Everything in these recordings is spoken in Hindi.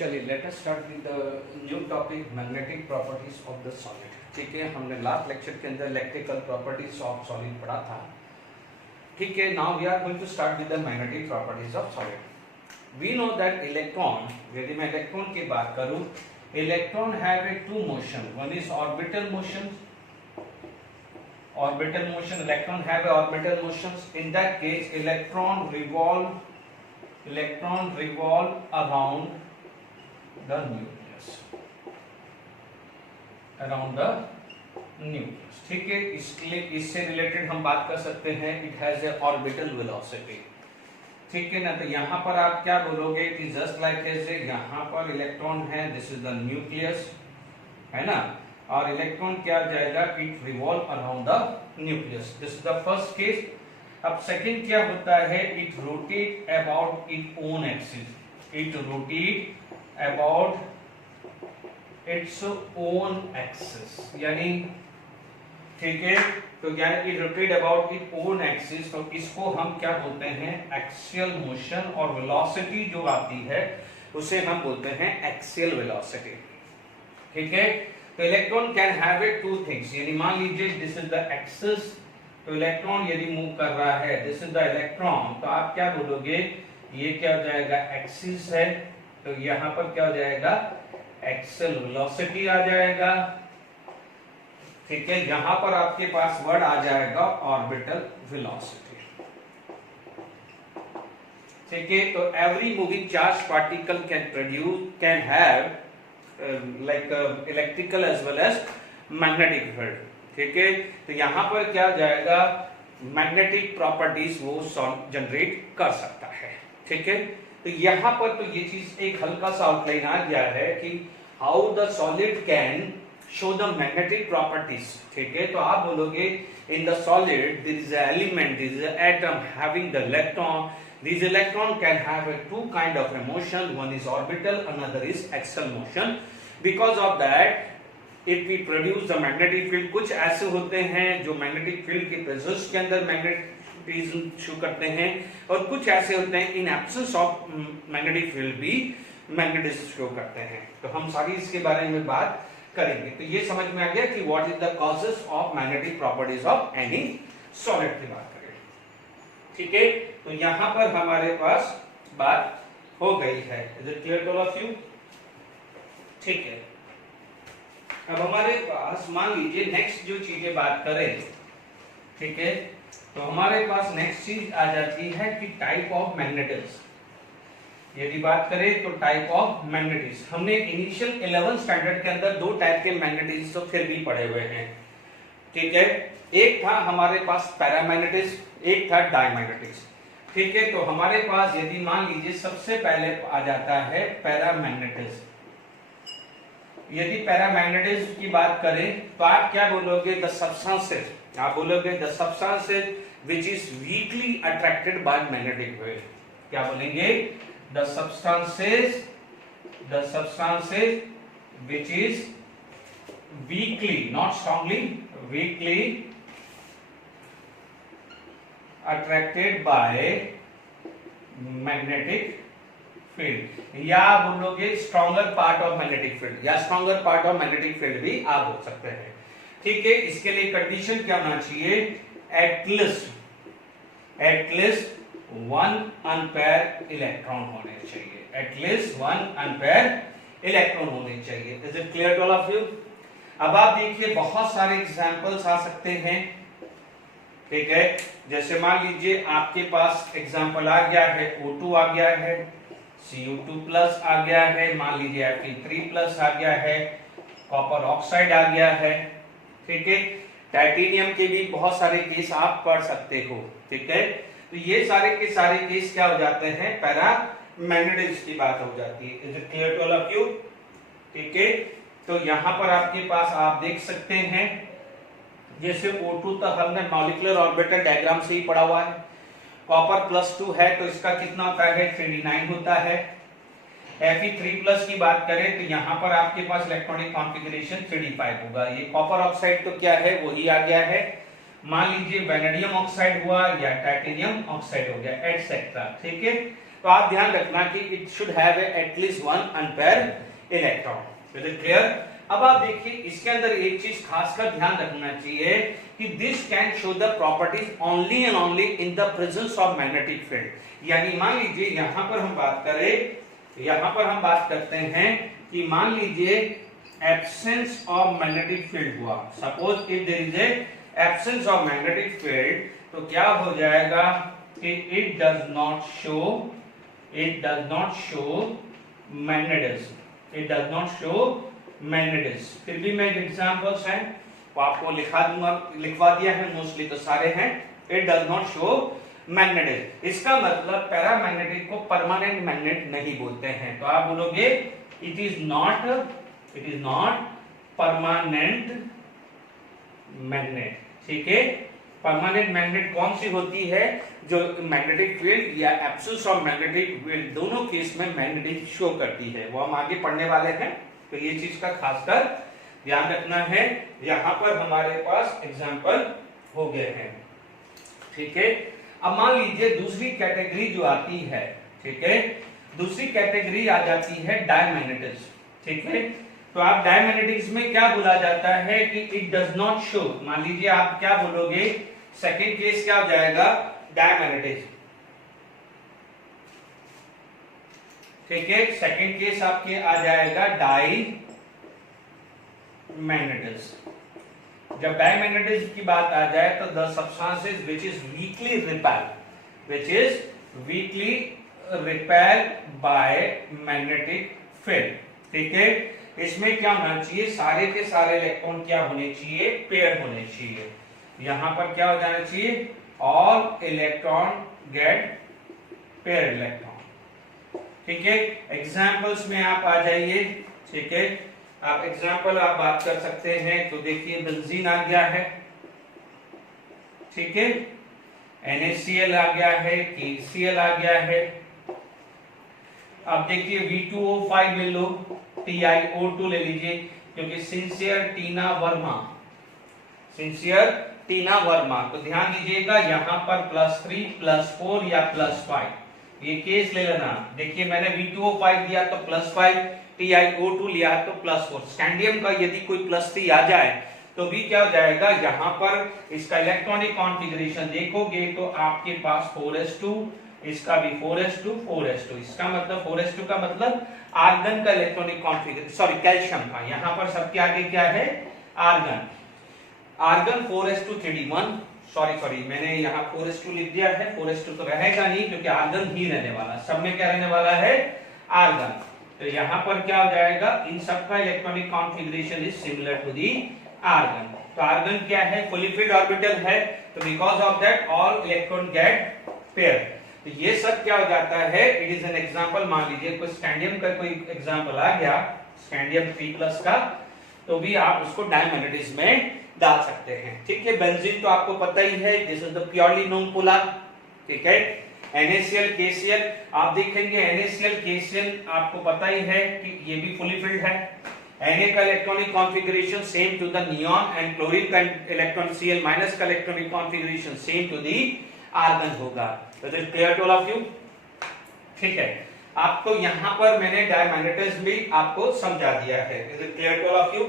चलिए let us start with the new topic magnetic properties of the solid. ठीक है, हमने लास्ट लेक्चर के अंदर इलेक्ट्रिकल प्रॉपर्टीज ऑफ सॉलिड पढ़ा था। ठीक है, now we are going to start with the magnetic properties of solid. We know that electron, यदि मैं इलेक्ट्रॉन की बात करूं, electron have a two motion, one is orbital motion, orbital motion, electron have a orbital motions. In that case electron revolve around the nucleus, ठीक है, इसलिए इससे रिलेटेड हम बात कर सकते हैं, it has a orbital velocity. ठीक है ना, तो यहाँ पर आप क्या बोलोगे, इट इज जस्ट लाइक ऐसे, यहाँ पर इलेक्ट्रॉन है, दिस इज द न्यूक्लियस, है ना, और इलेक्ट्रॉन क्या जाएगा, it revolve around the nucleus, this is the first case. अब सेकंड क्या होता है, it rotate about it own axis, it rotate about its own axis, यानी ठीक है, तो यानी it rotate about it own axis, तो इसको हम क्या बोलते हैं, एक्सियल मोशन, और वेलोसिटी जो आती है उसे हम बोलते हैं एक्सियल वेलोसिटी। ठीक है, तो electron can have a two things, यानी मान लीजिए दिस इज द एक्सिस, तो इलेक्ट्रॉन यदि मूव कर रहा है, दिस इज द इलेक्ट्रॉन, तो आप क्या बोलोगे, ये क्या हो जाएगा, एक्सिस है, तो यहां पर क्या हो जाएगा, एक्सियल वेलोसिटी आ जाएगा। ठीक है, यहां पर आपके पास वर्ड आ जाएगा ऑर्बिटल वेलोसिटी। ठीक है, तो every moving charge particle can have electrical as well as magnetic field. ठीक है, तो यहां पर क्या जाएगा, मैग्नेटिक प्रॉपर्टीज वो जनरेट कर सकता है। ठीक है, तो यहां पर तो ये चीज एक हल्का सा आउटलाइन आ गया है कि how the solid can show the magnetic properties. ठीक है, तो आप बोलोगे in the solid there is an element, there is an atom having the electron, these electron can have a two kind of a motion, one is orbital, another is axial motion. Because of that if we produce the magnetic field, कुछ ऐसे होते हैं जो मैग्नेटिक फील्ड के प्रेजेंस के अंदर मैग्नेटिज्म शो करते हैं, और कुछ ऐसे होते हैं in absence of magnetic field भी मैग्नेटिज्म शो करते हैं। तो हम सारी इसके बारे में बात करेंगे। तो ये समझ में आ गया कि what is the causes of magnetic properties of any solid की बात करें। ठीक है, तो यहां पर हमारे पास बात हो गई है। Is it clear to all of you? ठीक है, अब हमारे पास मान लीजिए नेक्स्ट जो चीजें बात करें, ठीक है, तो हमारे पास नेक्स्ट चीज आ जाती है कि टाइप ऑफ मैग्नेटिज्म। यदि बात करें तो टाइप ऑफ मैग्नेटिज्म, हमने इनिशियल 11th स्टैंडर्ड के अंदर दो टाइप के मैग्नेटिज्म तो फिर भी पढ़े हुए हैं। ठीक है, एक था हमारे पास पैरामैग्नेटिज्म, एक था डायमैग्नेटिज्म। ठीक है, तो हमारे पास यदि मान लीजिए सबसे पहले आ जाता है पैरामैग्नेटिज्म। यदि पैरामैग्नेटिज्म की बात करें तो आप क्या बोलोगे, द सब्सटेंसेस, आप बोलोगे the substances which is weakly attracted by magnetic field. क्या बोलेंगे, the substances which is weakly, not strongly, weakly attracted by magnetic field, या बोलोगे stronger part of magnetic field, या stronger part of magnetic field भी आप बोल सकते हैं। ठीक है, इसके लिए कंडीशन क्या होना चाहिए, एटलीस्ट 1 अनपेयर इलेक्ट्रॉन होने चाहिए, एटलीस्ट 1 अनपेयर इलेक्ट्रॉन होने चाहिए। Is it clear to all of you? अब आप देखिए बहुत सारे एग्जांपल्स आ सकते हैं। ठीक है, जैसे मान लीजिए आपके पास एग्जांपल आ गया है, O2 आ गया है, Cu2+ आ गया है, मान लीजिए Fe3+ आ गया है, कॉपर ऑक्साइड आ गया है। ठीक है, टाइटेनियम के भी बहुत सारे केस आप पढ़ सकते हो। ठीक है, तो ये सारे के सारे केस क्या हो जाते हैं, पैरामैग्नेटिज्म की बात हो जाती है। Is it clear to all of you? ठीक है, तो यहां पर आपके पास आप देख सकते हैं, जैसे O2 तक हमने मॉलिक्यूलर ऑर्बिटल डायग्राम से ही पढ़ा हुआ है। कॉपर +2 है तो इसका कितना होता है, 3d9 होता है। Fe3+ की बात करें तो यहाँ पर आपके पास इलेक्ट्रॉनिक कॉन्फ़िगरेशन 3d5 होगा। ये कॉपर ऑक्साइड तो क्या है, वही आ गया है। मान लीजिए वैनेडियम ऑक्साइड हुआ या टाइटेनियम ऑक्साइड हो गया, एटसेट्रा। ठीक है, तो आप ध्यान रखना कि it should have at least one unpaired electron. Is it clear? अब आप देखिए इसके अंदर एक चीज खासकर ध्यान रखना चाहिए कि this can show the properties only and only in the presence of magnetic field. यानी मान लीजिए यहां पर हम बात करें, यहां पर हम बात करते हैं कि मान लीजिए एब्सेंस ऑफ मैग्नेटिक फील्ड हुआ, suppose if there is a absence of magnetic field, तो क्या हो जाएगा कि it does not show magnetism, it does not show magnetism. फिर भी मैं एग्जांपल्स हैं वो आपको लिखवा दिया है, मोस्टली तो सारे हैं। It does not show magnetism, इसका मतलब पैरामैग्नेटिक को परमानेंट मैग्नेट नहीं बोलते हैं। तो आप बोलोगे it is not permanent magnet. ठीक है, परमानेंट मैग्नेट कौन सी होती है? जो मैग्नेटिक फील्ड या एब्सेंस ऑफ मैग्नेटिक फील्ड दोनों केस में मैग्नेटिक शो करती है, वो हम आगे पढ़ने वाले हैं। तो ये चीज का खासकर ध्यान रखना है। यहां पर हमारे पास एग्जांपल हो गए हैं। ठीक है, अब मान लीजिए दूसरी कैटेगरी जो आती है, ठीक है, दूसरी कैटेगरी आ जाती है डायमैग्नेटिज्म। ठीक है, तो आप डायमैग्नेटिज्म में क्या बोला जाता है कि इट डज नॉट शो। मान लीजिए आप क्या बोलोगे, सेकेंड केस क्या हो जाएगा? डायमैग्नेटिज्म। ठीक है, सेकेंड केस आपके आ जाएगा डायमैग्नेटिज्म। जब डायमैग्नेटिज्म की बात आ जाए तो the substances which is weekly repelled by magnetic field. ठीक है, इसमें क्या होना चाहिए? सारे के सारे इलेक्ट्रॉन क्या होने चाहिए? पेयर होने चाहिए। यहां पर क्या हो जाना चाहिए? All electron get pair electron. ठीक है, एग्जाम्पल्स में आप आ जाइए। ठीक है, आप एग्जाम्पल आप बात कर सकते हैं। तो देखिए बेंजीन आ गया है, ठीक है, NaCl आ गया है, KCl आ गया है। अब देखिए V2O5 ले लो, TiO2 ले लीजिए, क्योंकि सिंसियर टीना वर्मा। तो ध्यान दीजिएगा यहां पर +3 +4 या +5 ये केस ले लेना। देखिए मैंने V2O5 दिया तो +5, TiO2 लिया तो +4। स्कैंडियम का यदि कोई +3 आ जाए तो भी क्या हो जाएगा? यहां पर इसका इलेक्ट्रॉनिक कॉन्फ़िगरेशन देखोगे तो आपके पास 4s2, इसका भी 4s2 4s2। इसका मतलब 4s2 का मतलब आर्गन का इलेक्ट्रॉनिक कॉन्फ़िगरेशन, सॉरी कैल्शियम का। यहां पर सबके आगे क्या है? Argon 4s2 3d1। सॉरी मैंने यहाँ 4s2 लिख दिया है। 4s2 तो रहेगा नहीं क्योंकि आर्गन ही रहने वाला, सब में क्या रहने वाला है? आर्गन। तो यहाँ पर क्या हो जाएगा? इन सब का electronic configuration is similar to the argon. तो आर्गन क्या है? फुली फिल्ड ऑर्बिटल है, तो because of that all electron get pair. तो ये सब क्या हो जाता है? It is an example. मान लीजिए कोई स्कैंडियम का कोई एग्जांपल आ गया, स्कैंडियम 3+ का, तो भी आप उसको डायमैग्नेटिज्म में डाल सकते हैं। ठीक है, बेंजीन तो आपको पता ही है, this is the purely non polar. ठीक है, NaCl KCl आप देखेंगे, NaCl KCl आपको पता ही है कि ये भी फुली फिल्ड है। Na का electronic configuration same to the neon, and chlorine का इलेक्ट्रॉन Cl- का electronic configuration same to the argon होगा। Is it clear to all of you? ठीक है, आपको यहां पर मैंने डायमैग्नेटिज्म भी आपको समझा दिया है। Is it clear to all of you?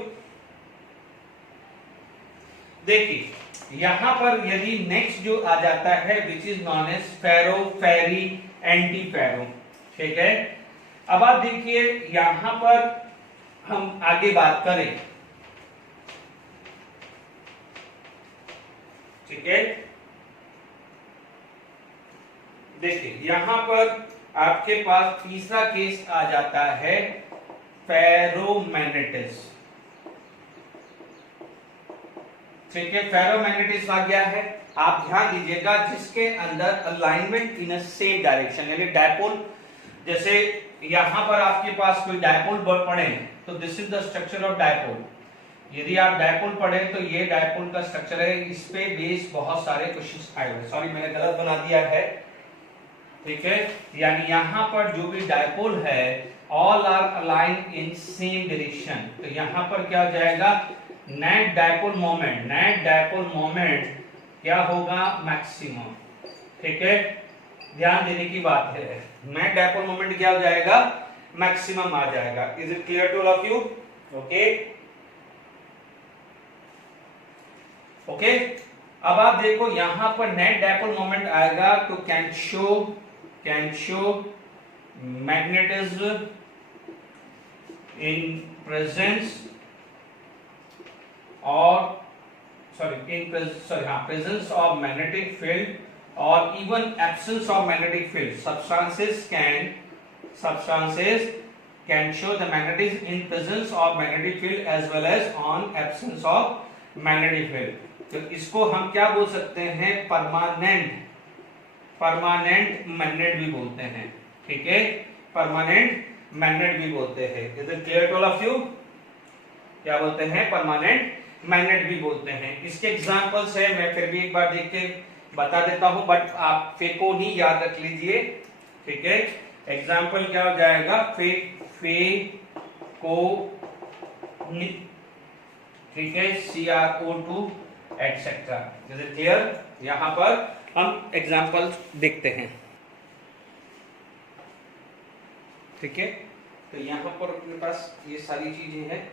देखिए यहां पर यदि नेक्स्ट जो आ जाता है which is known as ferro, ferri, anti ferro. ठीक है, अब आप देखिए यहां पर हम आगे बात करें। ठीक है, देखिए यहां पर आपके पास तीसरा केस आ जाता है फेरोमैग्नेटिज्म। ठीक है, फेरोमैग्नेटिज्म आ गया है। आप ध्यान दीजिएगा जिसके अंदर अलाइनमेंट इन अ सेम डायरेक्शन, यानी डायपोल। जैसे यहां पर आपके पास कोई डायपोल पढ़े तो this is the structure of dipole. यदि आप डायपोल पढ़े तो ये डायपोल का स्ट्रक्चर है। इस पे बेस बहुत सारे क्वेश्चंस आए हुए। सॉरी मैंने गलत बना दिया है। ठीक है, यानी यहां पर जो भी डायपोल है all are aligned in same direction. तो यहां पर क्या हो जाएगा? नेट डायपोल मोमेंट क्या होगा? मैक्सिमम। ठीक है, ध्यान देने की बात है, नेट डायपोल मोमेंट क्या हो जाएगा, मैक्सिमम आ जाएगा। Is it clear to all of you? Okay okay. अब आप देखो यहां पर नेट डायपोल मोमेंट आएगा तो can show magnetism in presence or presence of magnetic field or even absence of magnetic field. Substances can show the magnetism in presence of magnetic field as well as on absence of magnetic field. तो इसको हम क्या बोल सकते हैं, परमानेंट मैग्नेट भी बोलते हैं, ठीक है, परमानेंट मैग्नेट भी बोलते हैं। Is it clear to all of you? क्या बोलते हैं, परमानेंट मैग्नेट भी बोलते हैं। इसके एग्जांपल्स है, मैं फिर भी एक बार देख के बता देता हूं, बट आप फेको नहीं याद रख लीजिए, ठीक है। एग्जांपल क्या हो जाएगा, फेको, ठीक है, CrO2 etcetera. Is it clear? यहां पर हम एग्जांपल्स देखते हैं, ठीक है। तो यहाँ पर अपने पास ये सारी चीजें हैं,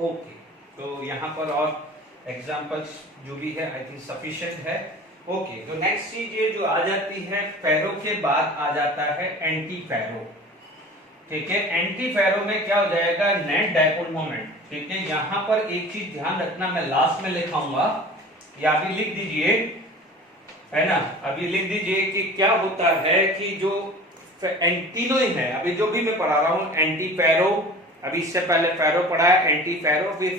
ओके। तो यहाँ पर और एग्जांपल्स जो भी है आई थिंक सफिशिएंट है, ओके। तो नेक्स्ट चीज ये जो आ जाती है, फेरो के बाद आ जाता है एंटी फेरो, ठीक है। एंटी फेरो में क्या हो जाएगा, नेट डायपोल मोमेंट, ठीक है। यहाँ पर एक चीज ध्यान रखना, मैं लास्ट में लिखाऊंगा, या अभी लिख दीजिए, है ना, अभी लिख दीजिए कि क्या होता है कि जो एंटीनो है, अभी जो भी मैं पढ़ा रहा हूं, एंटी फेरो, अभी इससे पहले फेरो पढ़ा है, एंटी फेरो, फिर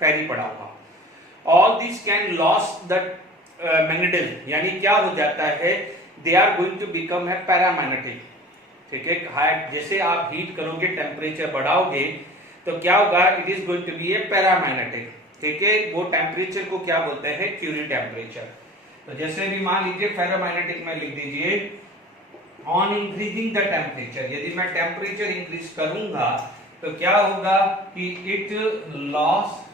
फेरी पढ़ाऊंगा। All this can loss the magnetism, यानी क्या हो जाता है, they are going to become है पैरामैग्नेटिक, ठीक है। जैसे आप हीट करोगे, टेम्परेचर बढ़ाओगे, तो क्या होगा, it is going to be a paramagnetic, ठीक है। वो टेम्परेचर को क्या बोलते हैं, क्यूरी टेम्परेचर। तो जैसे भी मान लीजिए पैरामैग्नेटिक में लिख दीजिए, ऑन इंक्रीजिंग द टेम्परेचर, यदि मैं टेम्परेचर इंक्रीज करूंगा तो क्या होगा कि इट लॉस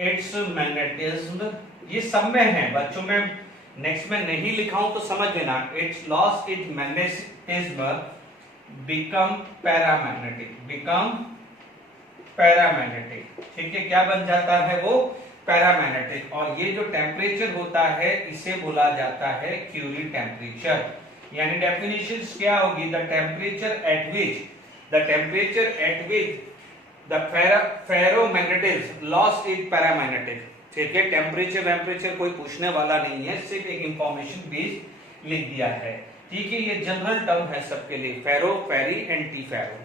इट्स मैग्नेटिज्म, ये सब में है बच्चों, में नेक्स्ट में नहीं लिखा हूं तो समझ लेना, it's loss it magnetism become paramagnetic, ठीक है। क्या बन जाता है वो, पैरामैग्नेटिक। और ये जो टेम्परेचर होता है इसे बोला जाता है क्यूरी टेम्परेचर, यानी डेफिनेशंस क्या होगी, the temperature at which the ferromagnetism loss is paramagnetic, ठीक है। टेम्परेचर कोई पूछने वाला नहीं है, सिर्फ एक इंफॉर्मेशन बेस लिख दिया है, ठीक है। ये जनरल टर्म है सबके लिए, फेरो, फेरी, एंटी फेरो,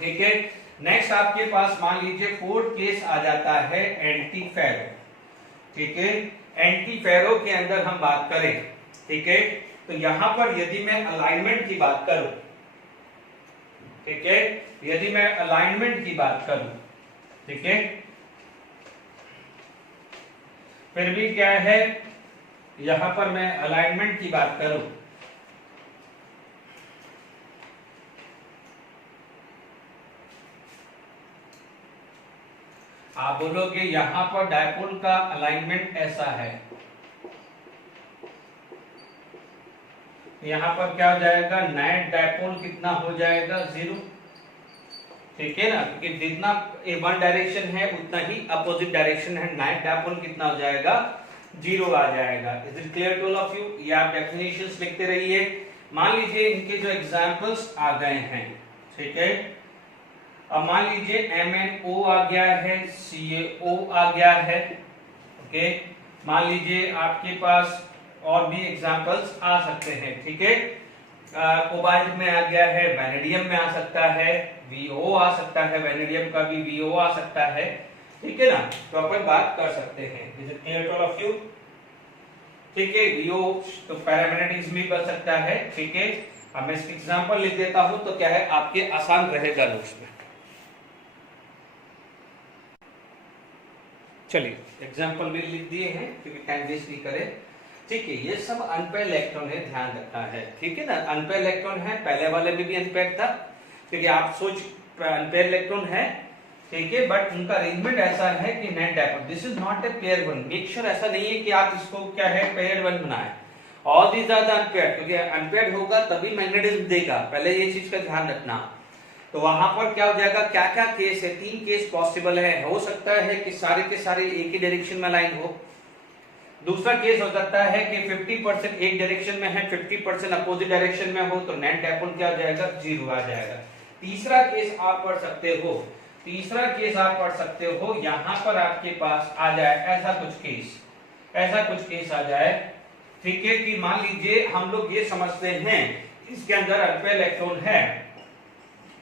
ठीक है। नेक्स्ट आपके पास मान लीजिए फोर्थ केस आ जाता है एंटी फेरो, ठीक है। एंटी फेरो के अंदर हम बात करें, ठीक है, तो यहां पर यदि मैं अलाइनमेंट की बात करूं, ठीक है, यदि मैं अलाइनमेंट की बात करूं, ठीक है, फिर भी क्या है, यहां पर मैं अलाइनमेंट की बात करूं, आप बोलोगे यहां पर डायपोल का अलाइनमेंट ऐसा है, यहां पर क्या हो जाएगा, नेट डायपोल कितना हो जाएगा, 0, ठीक है ना, क्योंकि जितना वन डायरेक्शन है उतना ही अपोजिट डायरेक्शन है, नेट डायपोल कितना हो जाएगा, 0 आ जाएगा। Is it clear to all of you? ये आप डेफिनेशंस लिखते रहिए। मान लीजिए इनके जो एग्जांपल्स आ गए हैं, ठीक है। अब मान लीजिए MnO आ गया है, CaO आ गया है, ओके। मान लीजिए आपके पास और भी एग्जांपल्स आ सकते हैं, ठीक है। कोबाल्ट में आ गया है, वैनेडियम में आ सकता है, VO आ सकता है, वैनेडियम का भी VO आ सकता है, ठीक है ना। तो अपन बात कर सकते हैं, is it clear to all of you? ठीक है, VO तो पैरामैग्नेटिज्म भी बन सकता है, ठीक है। अब मैं इसका एग्जांपल लिख देता हूं तो क्या है, आपके आसान रहेगा नोट्स में। चलिए एग्जांपल भी लिख दिए हैं क्योंकि टाइम वेस्ट नहीं करें, ठीक है। ये सब अनपेयर इलेक्ट्रॉन है, ध्यान रखना है, ठीक है ना। अनपेयर इलेक्ट्रॉन है, पहले वाले में भी अनपेयर था, क्योंकि आप सोच अनपेयर इलेक्ट्रॉन है, ठीक है, बट उनका अरेंजमेंट ऐसा है कि net dipole, this is not a pair one. Make sure ऐसा नहीं है कि आप इसको क्या है पेयर वन बनाएं, all these are the unpaired, क्योंकि अनपेयर्ड होगा तभी मैग्नेटिज्म देगा, पहले ये चीज का ध्यान रखना। तो वहां पर क्या हो जाएगा, क्या क्या केस है, 3 केस पॉसिबल है। हो सकता है कि सारे के सारे एक ही डायरेक्शन में लाइन हो। दूसरा केस हो सकता है कि 50% एक डायरेक्शन में है, 50% अपोजिट डायरेक्शन में हो, तो नेट डायपोल क्या हो जाएगा, 0 आ जाएगा। तीसरा केस आप पढ़ सकते हो, तीसरा केस आप पढ़ सकते हो, यहां पर आपके पास आ जाए ऐसा कुछ केस, ऐसा कुछ केस आ जाए, ठीक है, कि मान लीजिए हम लोग ये समझते हैं इसके अंदर अल्फा इलेक्ट्रॉन है,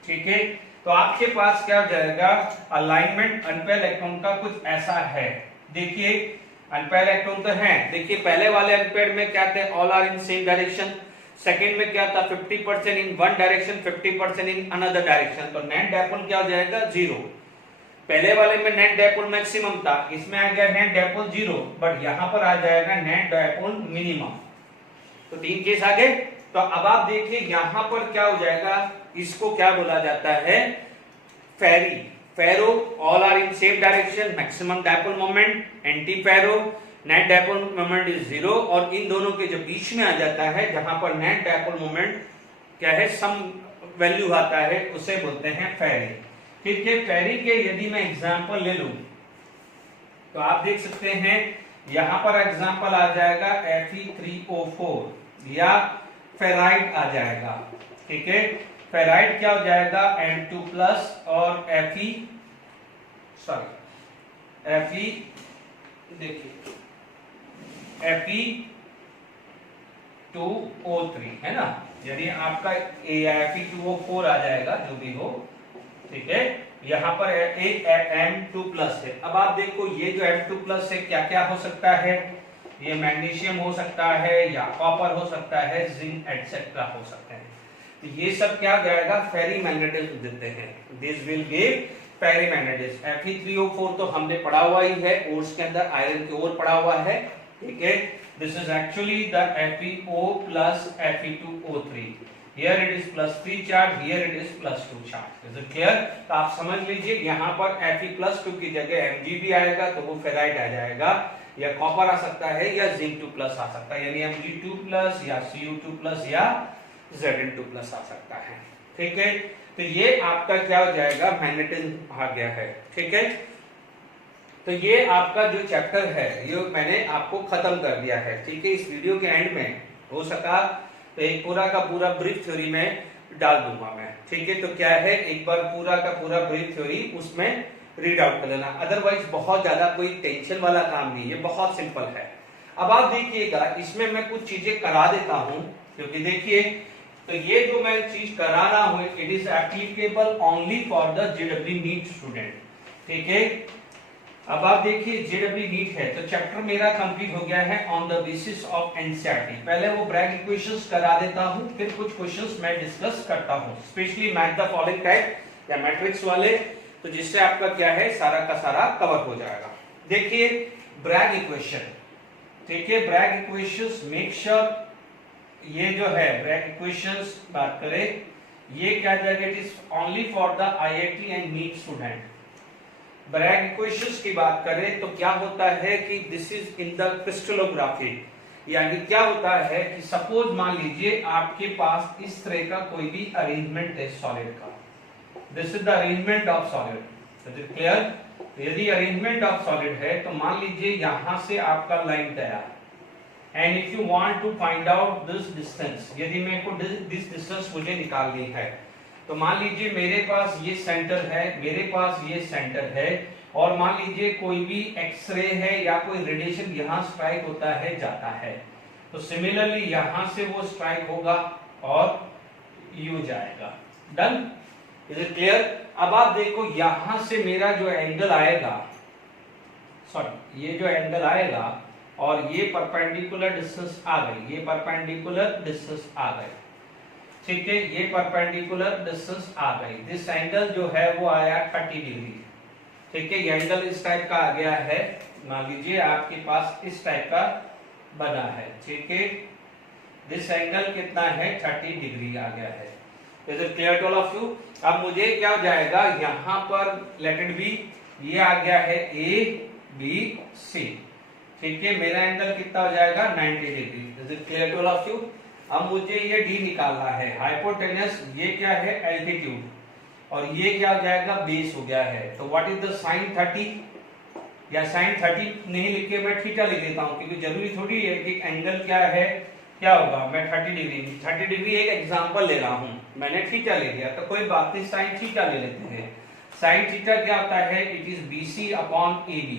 ठीक है, तो आपके पास क्या हो जाएगा, अलाइनमेंट अल्फा इलेक्ट्रॉन का कुछ ऐसा है। देखिए अल्फा इलेक्ट्रॉन तो है, देखिए पहले वाले अनपेयर्ड में क्या थे, all are in same direction, second में क्या था, 50% in one direction, 50% in another direction, तो नेट डायपोल क्या हो जाएगा, 0। पहले वाले में नेट डायपोल मैक्सिमम था, इसमें आ गया नेट डायपोल 0, बट यहां पर आ जाएगा नेट डायपोल मिनिमम। तो 3 केस आ गए। तो अब आप देखिए यहां पर क्या हो जाएगा, इसको क्या बोला जाता है, ferri, ferro, all are in same direction, maximum dipole moment, anti ferro, net dipole moment is 0, और इन दोनों के जो बीच में आ जाता है, जहां पर नेट डायपोल मोमेंट क्या है, सम वैल्यू आता है, उसे बोलते हैं फेरी। ठीक है, फेरी के यदि मैं एग्जांपल ले लूं तो आप देख सकते हैं यहां पर एग्जांपल आ जाएगा Fe3O4 या फेराइट आ जाएगा। ठीक है, फेराइट क्या हो जाएगा, M2+ और देखिए Fe2O3 है ना, यदि आपका Fe2O4 आ जाएगा, जो भी हो, ठीक है, यहां पर एक M2+ है। अब आप देखो ये जो M2+ है क्या क्या हो सकता है, ये मैग्नीशियम हो सकता है या कॉपर हो सकता है, जिंक एटसेट्रा हो सकता है। तो ये सब क्या जाएगा, फेरी मैग्नेटिज्म देते हैं, this will give ferri magnetism. Fe3O4 तो हमने पढ़ा हुआ ही है, ओर्स के अंदर आयरन की ओर पढ़ा हुआ है, ठीक है, this is actually the FeO plus Fe2O3, here it is +3 charge, here it is +2 charge, is it clear? तो आप समझ लीजिए यहाँ पर Fe+2 की जगह Mg भी आएगा, तो वो फेराइट आ जाएगा, या कॉपर आ सकता है या Zn2+ आ सकता है, यानी Mg2+ या Cu2+ या Zn2+ आ सकता है। ठीक है, तो ये आपका क्या हो जाएगा, मैग्नेटिज्म आ गया है। ठीक है, तो ये आपका जो चैप्टर है ये मैंने आपको खत्म कर दिया है। ठीक है, इस वीडियो के एंड में हो सका तो एक पूरा का पूरा ब्रीफ थ्योरी में डाल दूंगा मैं। ठीक है, तो क्या है, एक बार पूरा का पूरा ब्रीफ थ्योरी उसमें रीड आउट कर लेना, अदरवाइज बहुत ज्यादा कोई टेंशन वाला काम नहीं है, बहुत सिंपल है। अब आप देखिएगा इसमें मैं कुछ चीजें करा देता हूं, क्योंकि देखिए तो ये जो मैं चीज करा रहा हूं it is applicable only for the JW NEET student. ठीक है, अब आप देखिए जेडब्ल्यू नीट है तो चैप्टर मेरा कंप्लीट हो गया है on the basis of NCERT. पहले वो ब्रैग इक्वेशंस करा देता हूं, फिर कुछ क्वेश्चंस मैं डिस्कस करता हूं, specially math the following type या मैट्रिक्स वाले, तो जिससे आपका क्या है सारा का सारा कवर हो जाएगा। देखिए ब्रैग इक्वेशन, ठीक है, ब्रैग इक्वेशंस मेक श्योर ये जो है ब्रैग इक्वेशंस बात करें, ये क्या जाएगा, it is only for the IIT and NEET student. Bragg equations की बात करें तो क्या होता है कि this is in the crystallography, यानी क्या होता है कि सपोज मान लीजिए आपके पास इस तरह का कोई भी अरेंजमेंट है सॉलिड का, this is the arrangement of solid, is it clear? यदि अरेंजमेंट ऑफ सॉलिड है तो मान लीजिए यहां से आपका लाइन तैयार, and if you want to find out this distance, यदि मेरे को दिस डिस्टेंस मुझे निकालनी है, तो मान लीजिए मेरे पास ये सेंटर है, मेरे पास ये सेंटर है, और मान लीजिए कोई भी एक्सरे है या कोई रेडिएशन यहां स्ट्राइक होता है जाता है, तो सिमिलरली यहां से वो स्ट्राइक होगा और यू जाएगा। Done, is it clear? अब आप देखो यहां से मेरा जो एंगल आएगा, सॉरी ये जो एंगल आएगा और ये परपेंडिकुलर डिस्टेंस आ गई, ये परपेंडिकुलर डिस्टेंस आ गई, ठीक है, ये परपेंडिकुलर डिस्टेंस आ गई, दिस एंगल जो है वो आया 30 डिग्री। ठीक है, ये एंगल इस टाइप का आ गया है, मान लीजिए आपके पास इस टाइप का बना है, ठीक है, दिस एंगल कितना है 30 डिग्री आ गया है। Is it clear to all of you? अब मुझे क्या हो जाएगा, यहां पर लेट इट बी, ये आ गया है ए बी सी, ठीक है, मेरा एंगल कितना हो जाएगा 90 degree. Is it clear to all of you? अब मुझे ये डी निकालना है। हाइपोटेनस ये क्या है, एल्टीट्यूड, और ये क्या हो जाएगा, बेस हो गया है। तो व्हाट इज द साइन 30, या साइन 30 नहीं लिख के मैं थीटा लिख देता हूँ, क्योंकि जरूरी थोड़ी है कि एंगल क्या है, क्या होगा, मैं 30 डिग्री एक एग्जांपल ले रहा हूँ, मैंने थीटा ले लिया, तो कोई बात नहीं, साइन थीटा ले लेते हैं। साइन थीटा क्या होता है, it is BC upon AB,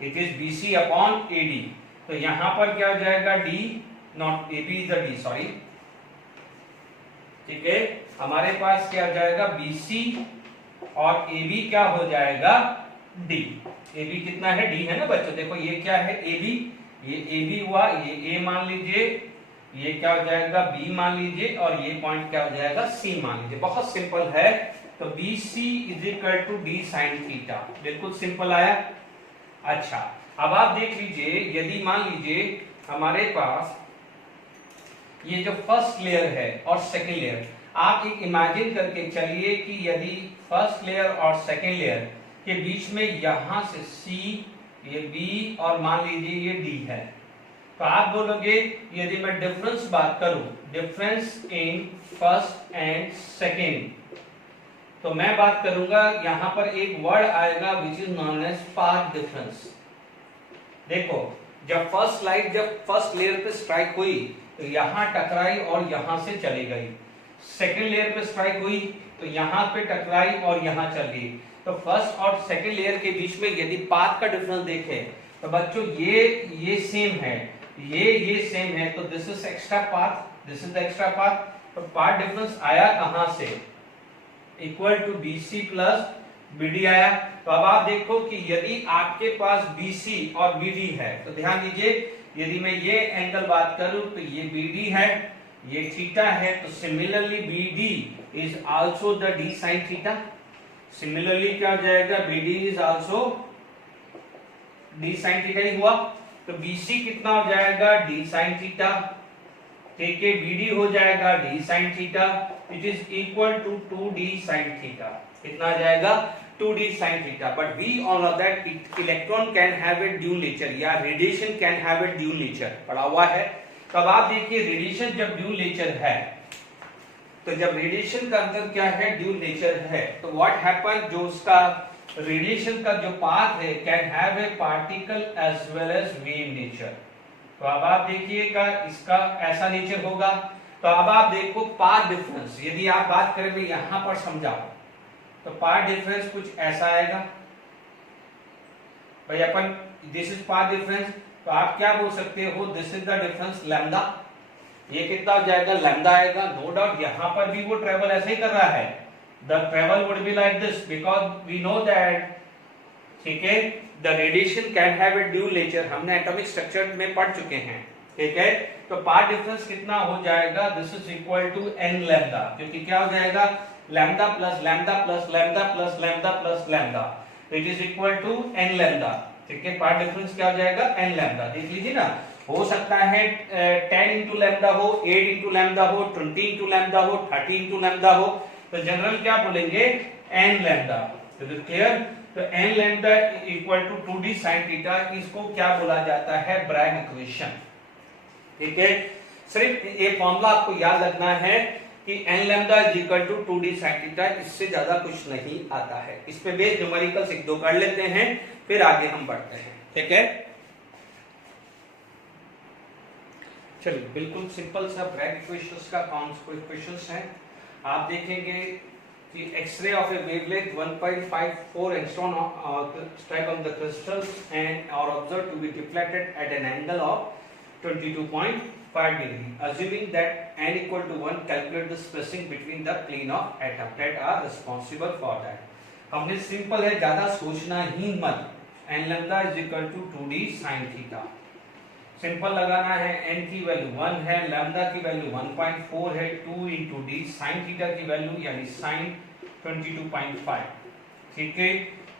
it is BC upon AD। तो यहां पर क्या हो जाएगा, D, not AB is the D, sorry, ठीक है, हमारे पास क्या हो जाएगा BC, और AB क्या हो जाएगा D। AB कितना है, D है ना बच्चों, देखो ये क्या है AB, ये AB हुआ, ये A मान लीजिए, ये क्या हो जाएगा B मान लीजिए, और ये पॉइंट क्या हो जाएगा C मान लीजिए। बहुत सिंपल है। तो BC is equal to D sine theta, बिल्कुल सिंपल आया। अच्छा, अब आप देख लीजिए, यदि मान लीजिए हमारे पास ये जो फर्स्ट लेयर है और सेकेंड लेयर, आप एक इमेजिन करके चलिए कि यदि फर्स्ट लेयर और सेकेंड लेयर के बीच में यहां से C, ये B और मान लीजिए ये D है, तो आप बोलोगे यदि मैं डिफरेंस बात करूं, difference in first and second, तो मैं बात करूंगा यहां पर एक वर्ड आएगा which is known as path difference. देखो, जब फर्स्ट लाइट जब फर्स्ट लेयर पे स्ट्राइक हुई तो यहां टकराई और यहां से चली गई, सेकेंड लेयर पे स्ट्राइक हुई तो यहां पे टकराई और यहां चली। तो फर्स्ट और सेकेंड लेयर के बीच में यदि पाथ का डिफरेंस देखें तो बच्चों ये सेम है, ये सेम है, तो this is extra path, this is the extra path. तो पाथ डिफरेंस आया कहां से, equal to BC plus BD आया। तो अब आप देखो कि यदि आपके पास BC और BD है तो ध्यान दीजिए, यदि मैं ये एंगल बात करूं तो ये BD है, ये थीटा है, तो similarly BD is also the D sin theta. Similarly क्या हो जाएगा, BD is also D sin theta ही हुआ। तो BC कितना हो जाएगा, D sin थीटा, ठीक है, BD हो जाएगा D sin theta, it is equal to 2D sin theta. कितना आ जाएगा, 2D sin theta. But we all know that electron can have a dual nature, या radiation can have a dual nature, पढ़ा हुआ है। तो अब आप देखिए, रेडिएशन जब ड्यूल नेचर है, तो जब रेडिएशन का अंदर क्या है, ड्यूल नेचर है, तो व्हाट हैपन, जो उसका रेडिएशन का जो पाथ है can have a particle as well as wave nature. तो अब आप देखिएगा इसका ऐसा नेचर होगा। तो अब आप देखो पाथ डिफरेंस, यदि आप बात करें, मैं यहां पर समझाऊं, तो पाथ डिफरेंस कुछ ऐसा आएगा भाई, अपन दिस इज पाथ डिफरेंस, तो आप क्या बोल सकते हो, this is the difference lambda. ये कितना हो जाएगा, लैम्डा आएगा। नो डाउट यहां पर भी वो ट्रेवल ऐसे ही कर रहा है, the travel would be like this, because we know that, ठीक है, the radiation can have a dual nature, हमने एटॉमिक स्ट्रक्चर में पढ़ चुके हैं, ठीक है। तो पाथ डिफरेंस कितना हो जाएगा, this is equal to n lambda, क्योंकि क्या हो जाएगा, lambda plus lambda plus lambda plus lambda plus lambda, it is equal to n lambda, ठीक है। पाथ डिफरेंस क्या हो जाएगा, n लैम्डा। देख लीजिए ना, हो सकता है 10 इंटू लैम्डा हो, 8 इंटू लैम्डा हो, 20 इंटू लैम्डा हो, 30 इंटू लैम्डा हो, तो जनरल क्या बोलेंगे, n लैम्डा। तो क्लियर, तो n lambda equal to 2D sin theta, इसको क्या बोला जाता है, ब्रैग इक्वेशन, ठीक है। सिर्फ ये फॉर्मूला आपको याद रखना है कि n lambda is equal to 2D sin theta, इससे ज्यादा कुछ नहीं आता है। इस पे बेस न्यूमेरिकल्स एक दो कर लेते हैं, फिर आगे हम बढ़ते हैं, ठीक है। चलिए, बिल्कुल सिंपल सा ब्रैग इक्वेशंस का इक्वेशंस है। आप देखेंगे कि X-ray of a wavelength 1.54 angstrom strike on the crystals and are observed to be deflected at an angle of 22.5 degree. Assuming that n equal to 1, calculate the spacing between the plane of atom that are responsible for that. हमने सिंपल है, ज्यादा सोचना ही मत। n lambda is equal to 2D sin theta, simple लगाना है। n की वैल्यू 1 है, लैम्डा की वैल्यू 1.4 है, 2 इंटू डी, साइन थीटा की वैल्यू यानी साइन 22.5, ठीक है,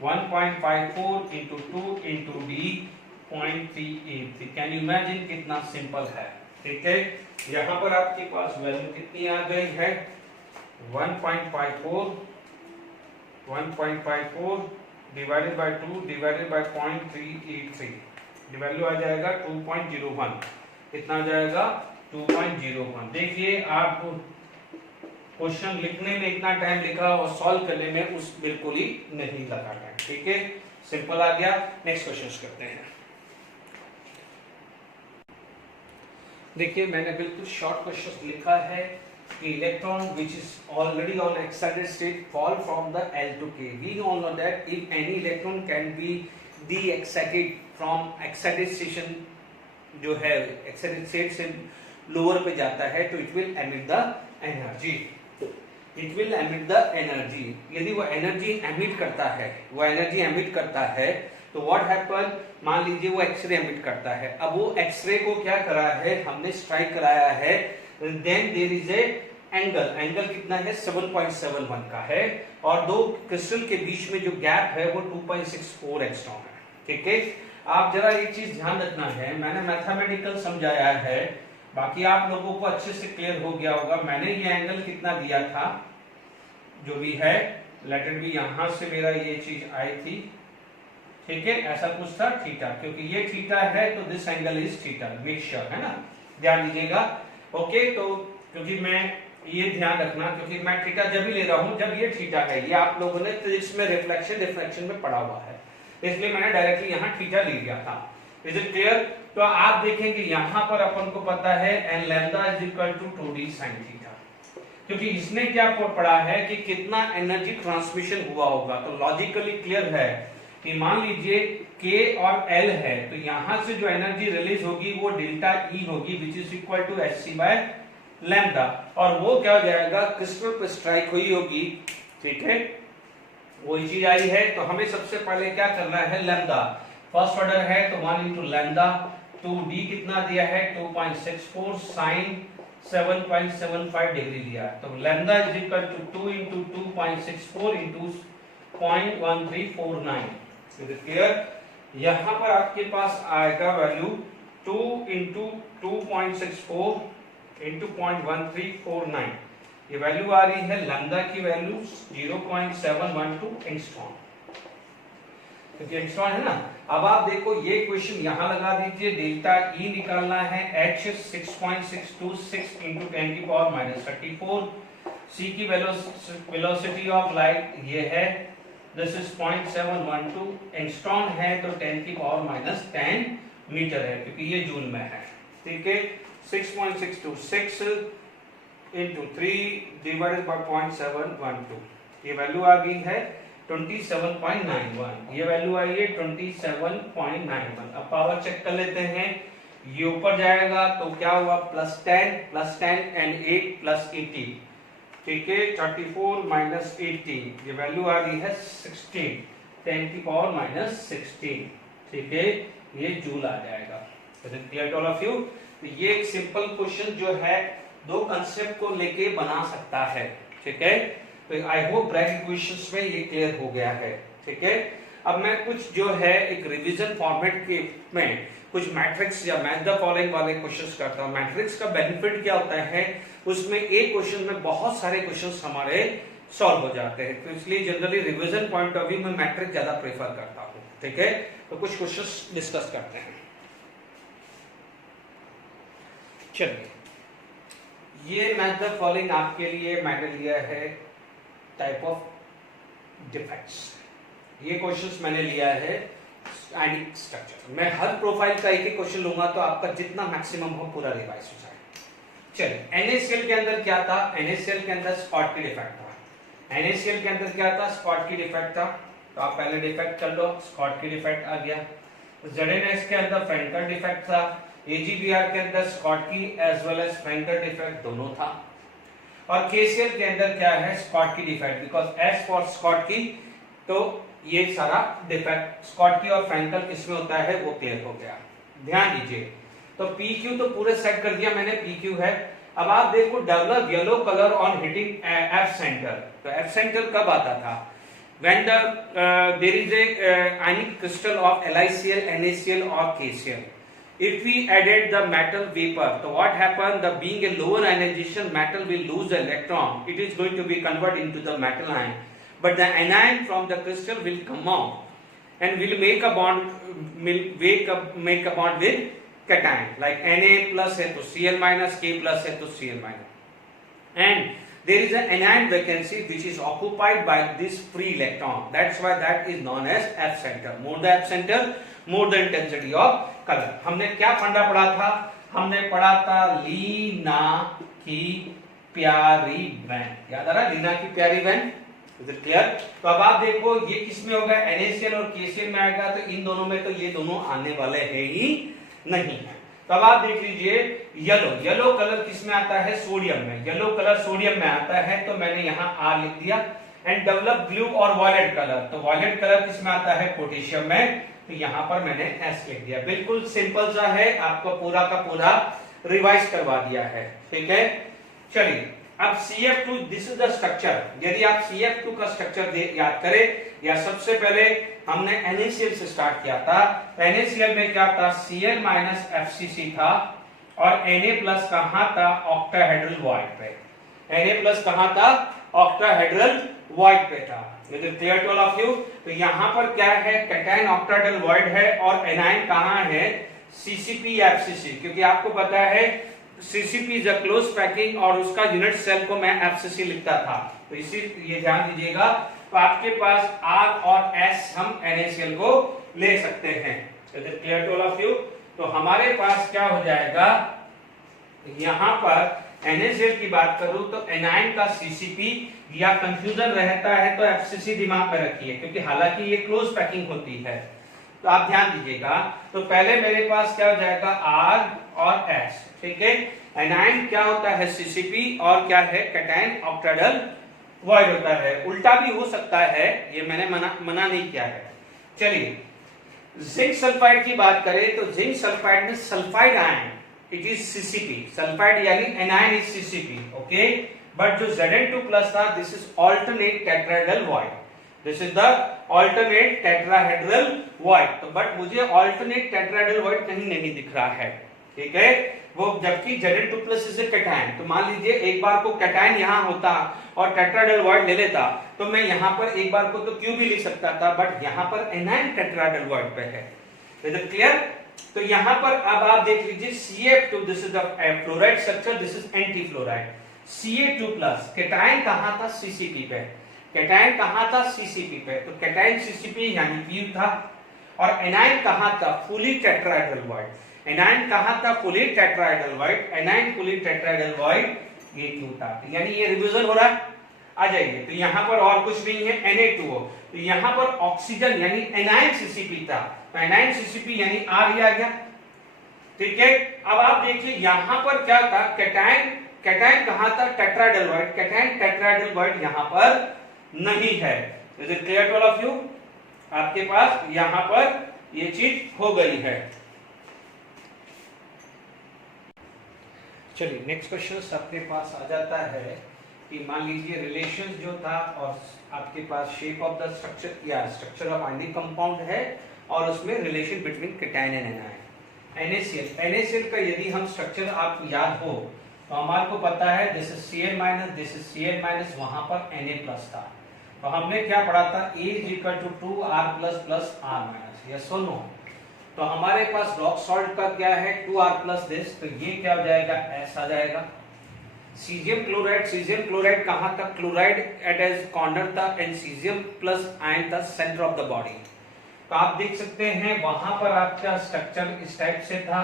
1.54 into 2 into D 0.383। Can you imagine कितना सिंपल है, ठीक है। यहाँ पर आपके पास वैल्यू कितनी आ गई है, 1.54 डिवाइडेड बाय 2 डिवाइडेड बाय 0.383, ये वैल्यू आ जाएगा 2.01, कितना आ जाएगा 2.01। देखिए आप क्वेश्चन लिखने में इतना टाइम लिखा और सॉल्व करने में उस बिल्कुल ही नहीं लगा टाइम। ठीक है, सिंपल आ गया। नेक्स्ट क्वेश्चन करते हैं। देखिए मैंने बिल्कुल शॉर्ट क्वेश्चन लिखा है कि electron which is already on excited state fall from the L to K। We all know that if any electron can be de excited from excited station, जो है एक्साइटेड स्टेट से लोअर पे जाता है, तो it will emit the energy, it will emit the energy. यदि वो एनर्जी एमिट करता है, वो एनर्जी एमिट करता है तो व्हाट हैपन, मान लीजिए वो एक्सरे एमिट करता है। अब वो एक्सरे को क्या करा है, हमने स्ट्राइक कराया है, then there is a angle, angle कितना है 7.71 का है, और दो क्रिस्टल के बीच में जो गैप है वो 2.64 एंगस्ट्रॉम है। ठीक है, आप जरा एक चीज ध्यान रखना है, मैंने मैथमेटिकल समझाया है, बाकी आप लोगों को अच्छे से क्लियर हो गया होगा। मैंने ये एंगल कितना दिया था, जो भी है लेट इट बी, यहां से मेरा ये चीज आई थी, ठीक है, ऐसा कुछ था थीटा, क्योंकि ये थीटा है तो this angle is theta, make sure, है ना, ध्यान दीजिएगा। ओके, तो क्योंकि मैं ये ध्यान रखना, क्योंकि मैं थीटा जब भी ले रहा हूं जब ये थीटा है, ये आप लोगों ने फिजिक्स में रिफ्लेक्शन में पढ़ा हुआ है, इसलिए मैंने डायरेक्टली यहाँ थीटा ले लिया था। Is it clear? तो आप देखेंगे यहाँ पर अपन को पता है n lambda is equal to 2d sin theta, क्योंकि इसने क्या पढ़ा है कि कितना एनर्जी ट्रांसमिशन हुआ होगा। तो लॉजिकली क्लियर है कि मान लीजिए K और L है, तो यहां से जो एनर्जी रिलीज होगी वो डेल्टा E होगी, which is equal to hc by lambda, और वो क्या हो जाएगा, क्रिस्टल पे स्ट्राइक हुई होगी। ठीक है, वही चीज आई है, तो हमें सबसे पहले क्या करना है, लैम्डा फर्स्ट ऑर्डर है तो 1 इंटू लैम्डा, 2d कितना दिया है 2.64 साइन 7.75 डिग्री दिया, तो lambda is equal to 2 into 2.64 into 0.1349। Clear? यहां पर आपके पास आएगा वैल्यू 2 इंटू 2.64 इंटू 0.1349, ये वैल्यू आ रही है लैम्डा की वैल्यू 0.712 एंगस्ट्रॉम, क्योंकि एंगस्ट्रॉम है ना। अब आप देखो ये क्वेश्चन यहां लगा दीजिए, डेल्टा E निकालना है, H 6.626 इंटू 10 की पावर माइनस 34, C की वेलोसिटी ऑफ लाइट ये है, दिस इज 0.712 एंगस्ट्रॉम है, तो 10 की पावर माइनस 10 मीटर है, क्योंकि ये जूल में है। ठीक है, 6.626 इंटू 3 डिवाइडेड बाय 0.712, ये वैल्यू आ गई है 27.91, ये वैल्यू आई है 27.91। अब पावर चेक कर लेते हैं, ये ऊपर जाएगा तो क्या हुआ, प्लस 10 एंड 8 प्लस 80, ठीक है, 34 माइनस 80, ये वैल्यू आ रही है 16, 10 की पावर माइनस 16। ठीक है, ये जूल आ जाएगा। Clear to all of you? तो ये एक सिंपल क्वेश्चन जो है दो कंसेप्ट को लेके बना सकता है। ठीक है, तो आई होप ब्रैकेट इक्वेशंस में ये क्लियर हो गया है। ठीक है, अब मैं कुछ जो है एक रिवीजन फॉर्मेट के में कुछ मैट्रिक्स या मैच द फॉलोइंग वाले क्वेश्चंस करता हूं। मैट्रिक्स का बेनिफिट क्या होता है, उसमें एक क्वेश्चन में बहुत सारे क्वेश्चंस हमारे सॉल्व हो जाते हैं, तो इसलिए generally revision point of view में मैट्रिक्स ज्यादा प्रेफर करता हूं। ठीक है, तो कुछ क्वेश्चंस डिस्कस करते हैं। चलिए, ये मैच द फॉलोइंग आपके लिए मैंने लिया है टाइप ऑफ डिफेक्ट्स। ये क्वेश्चंस मैंने लिया है आयनिक स्ट्रक्चर। मैं हर प्रोफाइल का एक एक क्वेश्चन लूंगा तो आपका जितना मैक्सिमम हो पूरा रिवाइज हो जाए। चलिए, NaCl के अंदर क्या था, NaCl के अंदर स्पॉट डिफेक्ट था। NaCl के अंदर क्या था, स्पॉट डिफेक्ट था, तो आप पहले डिफेक्ट कर लो, स्पॉट डिफेक्ट आ गया। ZnS के अंदर फ्रैंकल डिफेक्ट था, AgBr के अंदर Schottky as well as Frenkel defect दोनों था, और KCl के अंदर क्या है, Schottky defect, because as for Schottky, तो ये सारा डिफेक्ट स्कॉटकी और फ्रैंकल किसमें होता है वो क्लियर हो गया। ध्यान दीजिए, तो PQ तो पूरे सेट कर दिया मैंने, PQ है। अब आप देखो, develop yellow colour on hitting F centre, तो F सेंटर कब आता था, when there is a ionic crystal of LiCl, NaCl or KCl. If we added the metal vapor, so what happened, the being a lower ionization metal will lose the electron, it is going to be converted into the metal ion, but the anion from the crystal will come out and will make a bond make a bond with cation, like Na plus है तो Cl माइनस, K प्लस है तो Cl minus, and there is an anion vacancy which is occupied by this free electron. That's why that is known as F center. More the F center, more the intensity of color. हमने क्या फंडा पढ़ा था? हमने पढ़ा था लीना की प्यारी वैन, याद आ रहा? लीना की प्यारी वैन, इज इट क्लियर? तो अब आप देखो ये किस में होगा, NaCl और KCl में आएगा, तो इन दोनों में तो ये दोनों आने वाले हैं ही नहीं है। तो अब आप देख लीजिए येलो कलर किस में आता है, सोडियम में, येलो कलर सोडियम में आता है, तो मैंने यहाँ R लिख दिया। एंड डेवलप ब्लू और वॉयलेट कलर, तो वॉयलेट कलर किस में आता है, पोटेशियम में, तो यहाँ पर मैंने S लिख दिया। बिल्कुल सिंपल सा है, आपको पूरा का पूरा रिवाइज करवा दिया है, ठीक है। चलिए अब CF2, this is the structure. यदि आप CF2 का स्ट्रक्चर याद करें, या सबसे पहले हमने NaCl से स्टार्ट किया था, NaCl में क्या था, Cl माइनस FCC था, और Na प्लस कहां था, ऑक्टाहेड्रल वॉइड पे, Na प्लस कहां था, ऑक्टाहेड्रल वॉइड पे था। Is it clear to all of you? तो यहां पर क्या है, कैटायन ऑक्टाहेड्रल वॉइड है, और एनायन कहां है, CCP FCC, क्योंकि आपको पता है CCP is a close packing, और उसका यूनिट सेल को मैं FCC लिखता था, तो इसी ये ध्यान दीजिएगा। तो आपके पास R और S हम NaCl को ले सकते हैं। Is it clear to all of you? तो हमारे पास क्या हो जाएगा, यहां पर NaCl की बात करूं तो एनायन का CCP, या कंफ्यूजन रहता है तो FCC दिमाग में रखिए, क्योंकि हालांकि ये क्लोज पैकिंग होती है, तो आप ध्यान दीजिएगा। तो पहले मेरे पास क्या हो जाएगा, R और S, ठीक है। एनायन क्या होता है, CCP, और क्या है, कैटायन ऑक्टाहेड्रल वॉइड होता है। उल्टा भी हो सकता है, ये मैंने मना नहीं किया है। चलिए जिंक सल्फाइड की बात करें, तो जिंक सल्फाइड में sulphide ion, it is CCP, sulphide यानी anion is CCP, okay. But जो Zn2 प्लस था, this is alternate tetrahedral void, this is the alternate tetrahedral void. तो बट मुझे ऑल्टरनेट टेट्राहेड्रल वॉइड कहीं नहीं दिख रहा है, ठीक है, वो जबकि Zn2 प्लस इज कैटायन। तो मान लीजिए एक बार को कैटायन यहाँ होता और टेट्राहेड्रल वॉइड ले लेता, तो मैं यहाँ पर एक बार को तो Q भी लिख सकता था, बट यहाँ पर एनायन टेट्राहेड्रल वॉइड पे है। Is it clear? तो यहाँ पर अब आप देख लीजिए CF2, this is the fluoride structure, this is anti fluoride. Ca2 plus, cation कहाँ था, CCP पे, कैटायन कहाँ था, CCP पे, तो कैटायन CCP यानी Q था, और एनायन कहाँ था, फुली टेट्राहेड्रल वॉइड, एनायन कहाँ था, fully tetrahedral void, anion fully tetrahedral void, ये Q था। तो यानी ये रिवीजन हो रहा है, आ जाइए। तो यहाँ पर और कुछ नहीं है, Na2O, तो यहाँ पर ऑक्सीजन यानी एनायन CCP था, तो एनायन CCP यानी R आ गया, ठीक है। अब आप देखिए यहाँ पर क्या था, कैटायन, कैटायन कहाँ था, tetrahedral void, cation tetrahedral void यहाँ पर नहीं है। Is it clear to all of you? आपके पास यहाँ पर ये चीज हो गई है। चलिए नेक्स्ट क्वेश्चन आपके पास आ जाता है कि मान लीजिए रिलेशन जो था, और आपके पास शेप ऑफ द स्ट्रक्चर या स्ट्रक्चर ऑफ आयनिक कंपाउंड है, और उसमें relation between cation and anion. NaCl का यदि हम स्ट्रक्चर आप याद हो, तो हमारे को पता है this is Cl minus, this is Cl minus, वहां पर Na प्लस था, तो हमने क्या पढ़ा था, A is equal to 2R plus plus R minus, yes और नो? तो हमारे पास रॉक सॉल्ट का क्या है, 2R प्लस दिस, तो ये क्या हो जाएगा, S आ जाएगा। सीजियम क्लोराइड कहाँ था, क्लोराइड एट एज कॉर्नर था, एंड सीजियम प्लस आयन था सेंटर ऑफ द बॉडी। तो आप देख सकते हैं वहां पर आपका स्ट्रक्चर इस टाइप से था,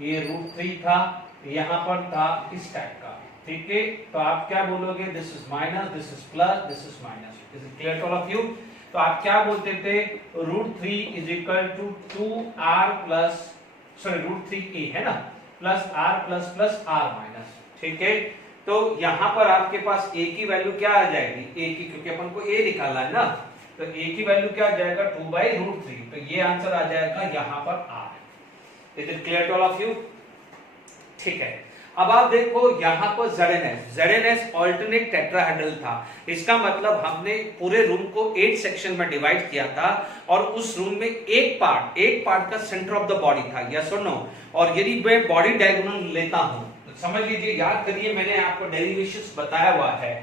ये √3 था, यहाँ पर था इस टाइप का, ठीक है। तो आप क्या बोलोगे, this is minus, this is plus, this is minus. Is it clear to all of you? तो आप क्या बोलते थे, √3 is equal to 2R plus, sorry √3A है ना, plus R plus plus R minus, ठीक है। तो यहाँ पर आपके पास A की वैल्यू क्या आ जाएगी, A की, क्योंकि अपन को A निकालना है ना, तो A की वैल्यू क्या आ जाएगा, 2/√3, तो ये आंसर आ जाएगा यहाँ पर R। Is it clear to all of you? ठीक है। अब आप देखो यहाँ पर ZnS ऑल्टरनेट टेट्राहेड्रल था, इसका मतलब हमने पूरे रूम को 8 सेक्शन में डिवाइड किया था, और उस रूम में एक पार्ट का सेंटर ऑफ द बॉडी था, यस और नो? और यदि मैं बॉडी डायगोनल लेता हूं, तो समझ लीजिए, याद करिए, मैंने आपको डेरिवेशंस बताया हुआ है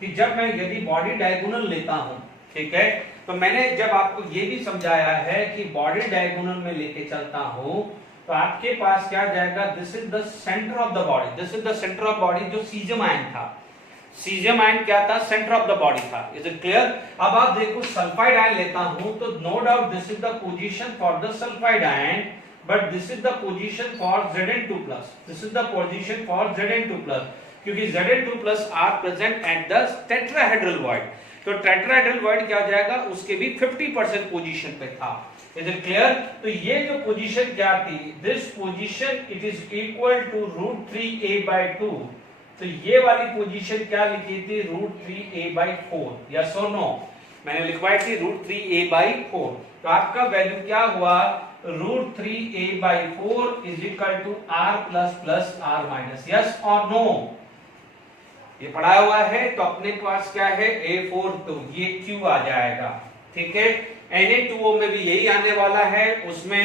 कि जब मैं यदि बॉडी डायगोनल लेता हूं, ठीक है, तो मैंने जब आपको ये भी समझाया है कि बॉडी डायगोनल में लेके चलता हूं तो आपके पास क्या जाएगा, this is the centre of the body, this is the centre of body, जो सीजम आयन था, सीजम आयन क्या था, सेंटर ऑफ द बॉडी था। Is it clear? अब आप देखो सल्फाइड आयन लेता हूं तो no doubt this is the position for the sulphide ion, but this is the position for Zn2+, this is the position for Zn2+, क्योंकि Zn2+ are present at the tetrahedral void. तो टेट्राहेड्रल वॉइड क्या हो जाएगा, उसके भी 50% पोजीशन पे था। Is it clear? तो ये जो पोजीशन क्या थी, this position it is equal to √3a/2। तो ये वाली पोजीशन क्या लिखी थी, √3a/4, यस और नो? मैंने लिखवाई थी √3a/4। तो आपका वैल्यू क्या हुआ, √3a/4 is equal to r++r-, yes और नो? ये पढ़ा हुआ है तो अपने पास क्या है, A4, तो ये Q आ जाएगा। ठीक है, Na2O में भी यही आने वाला है, उसमें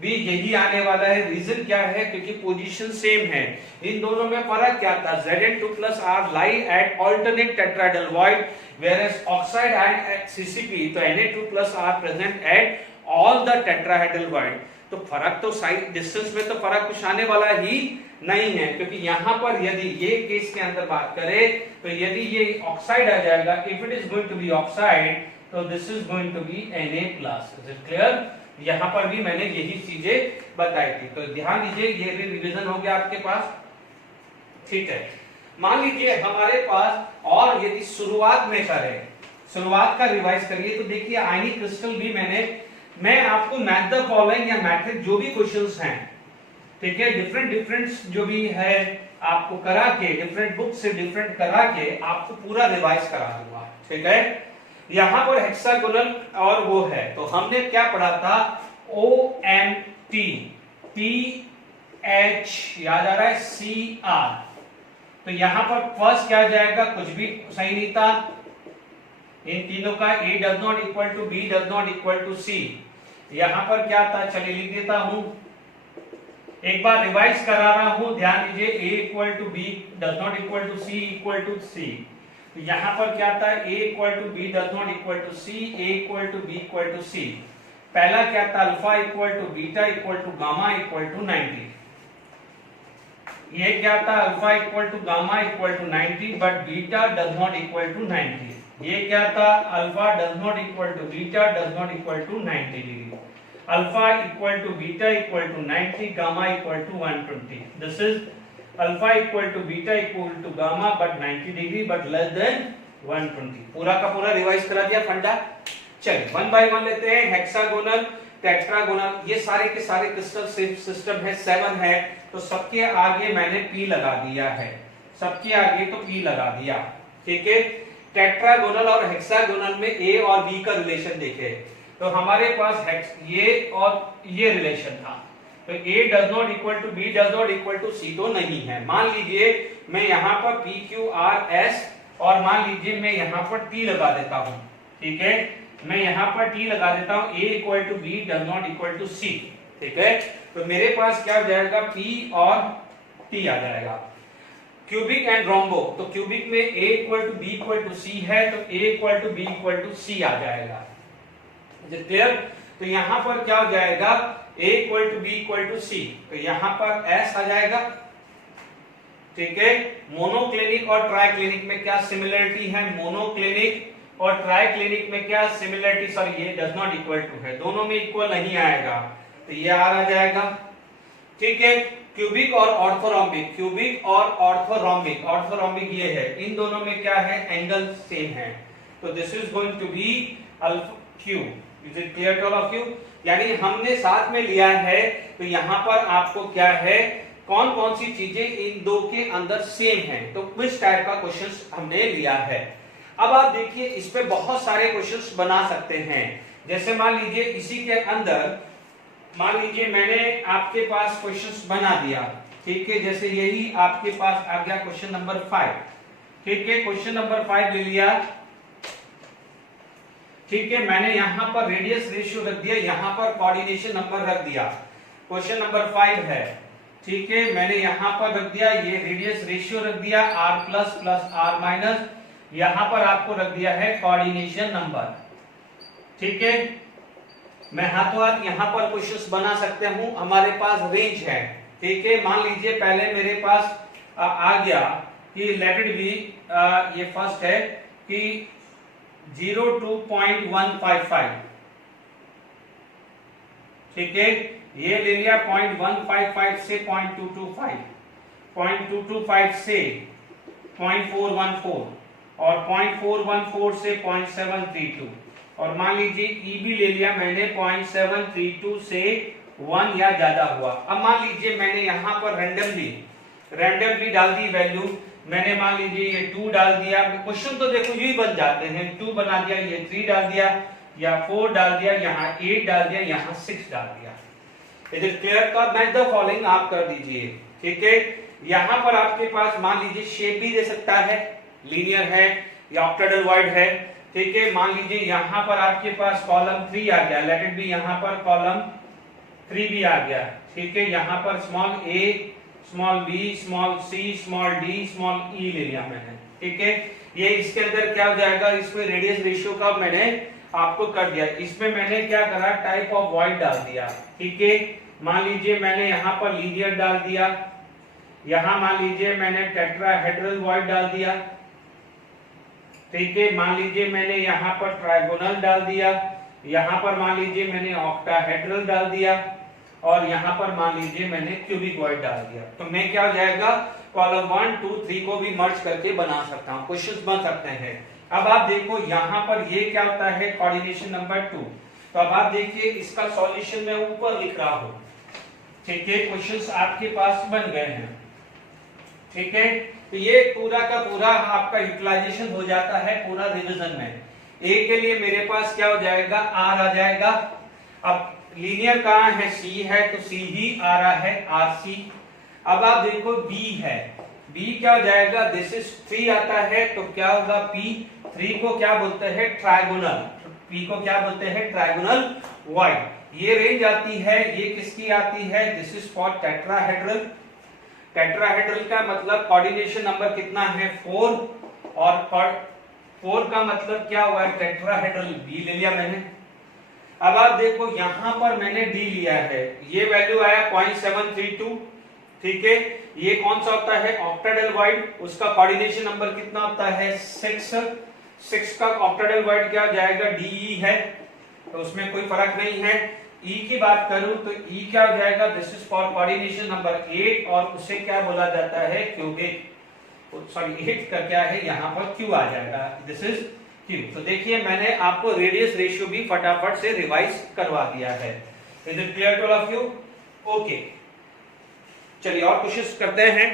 भी यही आने वाला है। रीजन क्या है, क्योंकि पोजीशन सेम है। इन दोनों में फर्क क्या था, Zn2+ are lie at alternate tetrahedral void, whereas oxide ion at CCP, तो Na2+ are present at all the tetrahedral void. तो फर्क तो साइड डिस्टेंस में तो फर्क कुछ आने वाला ही नहीं है, क्योंकि यहां पर यदि ये केस के अंदर बात करें तो यदि ये ऑक्साइड आ जाएगा, if it is going to be oxide, तो this is going to be Na+। Is it clear? यहां पर भी मैंने यही चीजें बताई थी, तो ध्यान दीजिए, ये भी रिवीजन हो गया आपके पास। ठीक है, मान लीजिए हमारे पास, और यदि शुरुआत में करें, शुरुआत का रिवाइज करिए, तो देखिए आयनिक क्रिस्टल भी मैं आपको मैथ द फॉलोइंग या मैट्रिक जो भी क्वेश्चंस हैं, ठीक है, डिफरेंट जो भी है आपको करा के, डिफरेंट बुक से डिफरेंट करा के आपको पूरा रिवाइज करा दूंगा। ठीक है, यहां पर हेक्सागोनल और वो है, तो हमने क्या पढ़ा था, OMT, TH याद आ रहा है, CR। तो यहां पर फर्स्ट क्या जाएगा, कुछ भी सही नहीं था, इन तीनों का A does not equal to B does not equal to C। यहां पर क्या था, चलिए लिख देता हूं, एक बार रिवाइज करा रहा हूं, ध्यान दीजिए, A equal to B does not equal to C equal to C। तो यहां पर क्या था, A equal to B does not equal to C, A equal to B equal to C। पहला क्या था, alpha equal to beta equal to gamma equal to 90। ये क्या था, alpha equal to gamma equal to 90, but beta does not equal to 90। ये क्या था, alpha does not equal to beta does not equal to 90 degree. Alpha equal to beta equal to 90, gamma equal to 120। This is alpha equal to beta equal to gamma but 90 degree but less than 120। पूरा का पूरा रिवाइज करा दिया फंडा। चलिए वन बाय वन लेते हैं। हेक्सागोनल, टेट्रागोनल, ये सारे के सारे क्रिस्टल सिस्टम है, 7 है, तो सबके आगे मैंने P लगा दिया है, सबके आगे तो P लगा दिया। ठीक है, टेट्रागोनल और हेक्सागोनल में A और B का रिलेशन देखे तो हमारे पास ये और ये रिलेशन था, तो A does not equal to B does not equal to C तो नहीं है। मान लीजिए मैं यहाँ पर P Q R S और मान लीजिए मैं यहाँ पर T लगा देता हूँ। ठीक है, मैं यहाँ पर T लगा देता हूँ, A equal to B does not equal to C। ठीक है, तो मेरे पास क्या हो जाएगा, P और T आ जाएगा। क्यूबिक एंड रोम्बो, तो क्यूबिक में A equal to B equal to C है, तो A equal to B equal to C आ जाएगा। क्लियर? तो यहाँ पर क्या हो जाएगा, A equal to B equal to C, तो यहाँ पर S आ जाएगा। ठीक है, मोनोक्लिनिक और ट्राइक्लिनिक में क्या सिमिलरिटी है, मोनोक्लिनिक और ट्राइक्लिनिक में क्या सिमिलरिटी, सॉरी ये डज नॉट इक्वल टू है, दोनों में इक्वल नहीं आएगा, तो ये R आ जाएगा। ठीक है, क्यूबिक और ऑर्थोरोम्बिक, क्यूबिक और ऑर्थोरोम्बिक, ऑर्थोरोम्बिक ये है, इन दोनों में क्या है, एंगल सेम है, तो this is going to be alpha Q. Is it clear to all of you? यानी हमने साथ में लिया है, तो यहां पर आपको क्या है, कौन कौन सी चीजें इन दो के अंदर सेम है, तो किस टाइप का क्वेश्चंस हमने लिया है। अब आप देखिए इस पे बहुत सारे क्वेश्चंस बना सकते हैं, जैसे मान लीजिए इसी के अंदर मान लीजिए मैंने आपके पास क्वेश्चंस बना दिया। ठीक है, जैसे यही आपके पास आ गया क्वेश्चन नंबर 5। ठीक है, क्वेश्चन नंबर 5 ले लिया। ठीक है, मैंने यहां पर रेडियस रेशियो रख दिया, यहां पर कोऑर्डिनेशन नंबर रख दिया, क्वेश्चन नंबर 5 है। ठीक है, मैंने यहां पर रख दिया, ये रेडियस रेशियो रख दिया r plus plus r minus, यहां पर आपको रख दिया है कोऑर्डिनेशन नंबर। ठीक है, मैं हाथों हाथ यहाँ पर क्वेश्चंस बना सकते हूँ, हमारे पास रेंज है। ठीक है, मान लीजिए पहले मेरे पास आ गया कि लेट इट बी, ये फर्स्ट है कि 0 to 0.155, ठीक है, ये ले लिया 0.155 से 0.225, 0.225 से 0.414 और 0.414 से 0.732, और मान लीजिए ई भी ले लिया मैंने 0.732 से 1 या ज्यादा हुआ। अब मान लीजिए मैंने यहाँ पर रैंडमली डाल दी वैल्यू, मैंने मान लीजिए ये 2 डाल दिया, क्वेश्चन तो देखो यही बन जाते हैं, 2 बना दिया, ये 3 डाल दिया, या 4 डाल दिया, यहाँ 8 डाल दिया, यहाँ 6 डाल दिया। इट इज क्लियर का मैच द फॉलोइंग आप कर दीजिए। ठीक है, यहाँ पर आपके पास मान लीजिए शेप भी दे सकता है, लीनियर है या ऑक्टाहेड्रल है। ठीक है, मान लीजिए यहाँ पर आपके पास कॉलम 3 आ गया, लेट इट बी, यहाँ पर कॉलम 3 भी आ गया। ठीक है, यहाँ पर small a, small b, small c, small d, small e ले लिया मैंने। ठीक है, ये इसके अंदर क्या हो जाएगा, इसमें रेडियस रेशियो का मैंने आपको कर दिया, इसमें मैंने क्या करा, टाइप ऑफ वॉइड डाल दिया। ठीक है, मान लीजिए मैंने यहाँ पर लीनियर डाल दिया, यहाँ मान लीजिए मैंने टेट्राहेड्रल वॉइड डाल दिया। ठीक है, मान लीजिए मैंने यहाँ पर ट्राइगोनल डाल दिया, यहाँ पर मान लीजिए मैंने ऑक्टाहेड्रल डाल दिया, और यहाँ पर मान लीजिए मैंने क्यूबिक वॉइड डाल दिया। तो मैं क्या हो जाएगा, कॉलम 1, 2, 3 को भी मर्ज करके बना सकता हूँ, क्वेश्चंस बन सकते हैं। अब आप देखो यहाँ पर ये क्या होता है, कोऑर्डिनेशन नंबर 2। तो अब आप देखिए इसका सॉल्यूशन मैं ऊपर लिख रहा हूँ। ठीक है, क्वेश्चंस आपके पास बन गए हैं। ठीक है, तो ये पूरा का पूरा आपका यूटिलाइजेशन हो जाता है पूरा रिवीजन में। ए के लिए मेरे पास क्या हो जाएगा, आर आ जाएगा। अब लीनियर कहाँ है, सी है, तो सी ही आ रहा है, आर सी। अब आप देखो बी है, बी क्या हो जाएगा, दिस इज 3 आता है, तो क्या होगा पी, 3 को क्या बोलते हैं, ट्राइगोनल, पी को क्या बोलते हैं, ट्राइगोनल वॉइड। ये रेंज आती है, ये किसकी आती है, this is for tetrahedral. Tetrahedral का मतलब कोऑर्डिनेशन नंबर कितना है, 4, और 4 का मतलब क्या हुआ है, टेट्राहेड्रल, बी ले लिया मैंने। अब आप देखो यहां पर मैंने डी लिया है, ये वैल्यू आया 0.732। ठीक है, ये कौन सा होता है, ऑक्टाहेड्रल वॉइड, उसका कोऑर्डिनेशन नंबर कितना होता है, 6 का ऑक्टाहेड्रल वॉइड क्या जाएगा, डीई है, तो उसमें कोई फर्क नहीं है। ई की बात करूं तो ई क्या हो जाएगा, this is for coordination number 8, और उसे क्या बोला जाता है, क्यूबिक, सॉरी 8 का क्या है, यहाँ पर क्यू आ जाएगा, दिस इज क्यू। तो देखिए मैंने आपको रेडियस रेशियो भी फटाफट से रिवाइज करवा दिया है। Is it clear to all of you? Okay, चलिए और कोशिश करते हैं।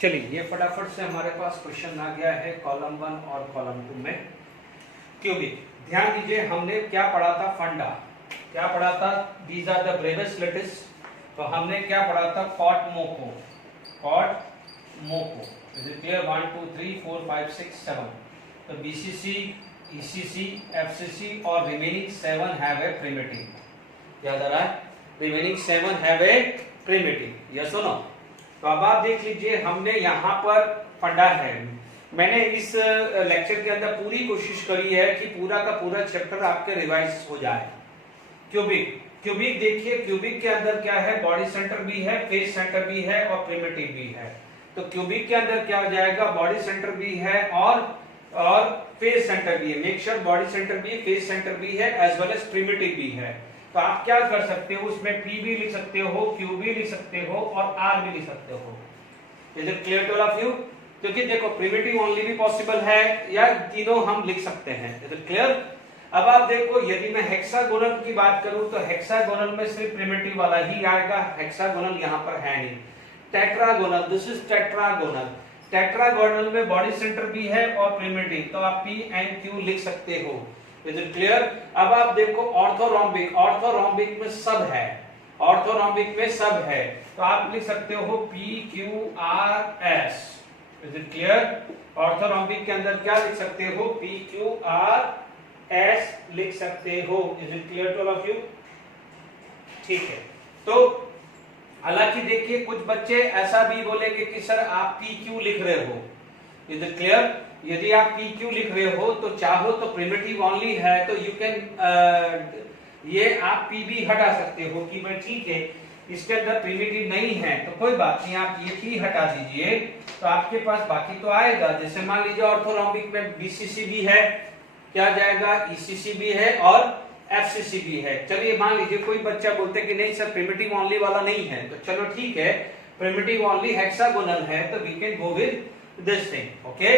चलिए ये फटाफट से हमारे पास क्वेश्चन आ गया है कॉलम 1 और कॉलम 2 में। क्यूबिक, ध्यान दीजिए हमने क्या पढ़ा था, फंडा क्या पढ़ा था, these are the Bravais lettuce. तो हमने क्या पढ़ा था, कॉट मोको, इज इट क्लियर, 1 2 3 4 5 6 7। तो बीसीसी, ईसीसी, एफसीसी और रिमेनिंग 7 हैव ए प्रिमिटिव। याद आ रहा है, remaining 7 have a primitive, yes और नो। तो अब आप देख लीजिए हमने यहाँ पर फंडा है, मैंने इस लेक्चर के अंदर पूरी कोशिश करी है कि पूरा का पूरा चैप्टर आपके रिवाइज हो जाए। क्यूबिक देखिए, क्यूबिक के अंदर क्या है, बॉडी सेंटर भी है, फेस सेंटर भी है और प्रिमिटिव भी है। तो क्यूबिक के अंदर क्या हो जाएगा, बॉडी सेंटर भी है और फेस सेंटर भी है। मेक श्योर बॉडी सेंटर भी है, फेस सेंटर भी है, एज वेल एज प्रिमिटिव भी है। तो आप क्या कर सकते हो, उसमें पी भी लिख सकते हो, क्यू भी लिख सकते हो और आर भी लिख सकते हो। Is it clear to all of you? क्योंकि देखो प्रिमिटिव ओनली भी पॉसिबल है या तीनों हम लिख सकते हैं। Is it clear? अब आप देखो यदि मैं हेक्सागोनल की बात करूं तो हेक्सागोनल में सिर्फ प्रिमिटिव वाला ही आएगा, हेक्सागोनल यहां पर है नहीं। Tetragonal, this is tetragonal, tetragonal में बॉडी सेंटर भी है और प्रिमिटिव, तो आप पी एंड क्यू लिख सकते हो। Is it clear? अब आप देखो ऑर्थोरोम्बिक, ऑर्थोरोम्बिक में सब है, ऑर्थोरोम्बिक में सब है, तो आप लिख सकते हो P Q R S. Is it clear? Orthorhombic के अंदर क्या लिख सकते हो, पी क्यू आर एस लिख सकते हो। Is it clear to all of you? ठीक है, तो हालांकि देखिए कुछ बच्चे ऐसा भी बोलेंगे कि सर आप पी क्यू लिख रहे हो, इज इट क्लियर? यदि आप पी क्यू लिख रहे हो तो चाहो तो प्रिमिटिव ओनली है तो यू कैन ये आप पी भी हटा सकते हो कि मैं ठीक है इसके अंदर प्रिमिटिव नहीं है तो कोई बात नहीं, आप ये पी हटा दीजिए तो आपके पास बाकी तो आएगा। जैसे मान लीजिए ऑर्थोरोम्बिक में बीसीसी भी है, क्या जाएगा, ईसीसी भी है और एफसीसी भी है। चलिए मान लीजिए कोई बच्चा बोलते हैं कि नहीं सर प्रिमिटिव ओनली वाला नहीं है, तो चलो ठीक है प्रिमिटिव ओनली हेक्सागोनल है तो we can go with this thing. Okay,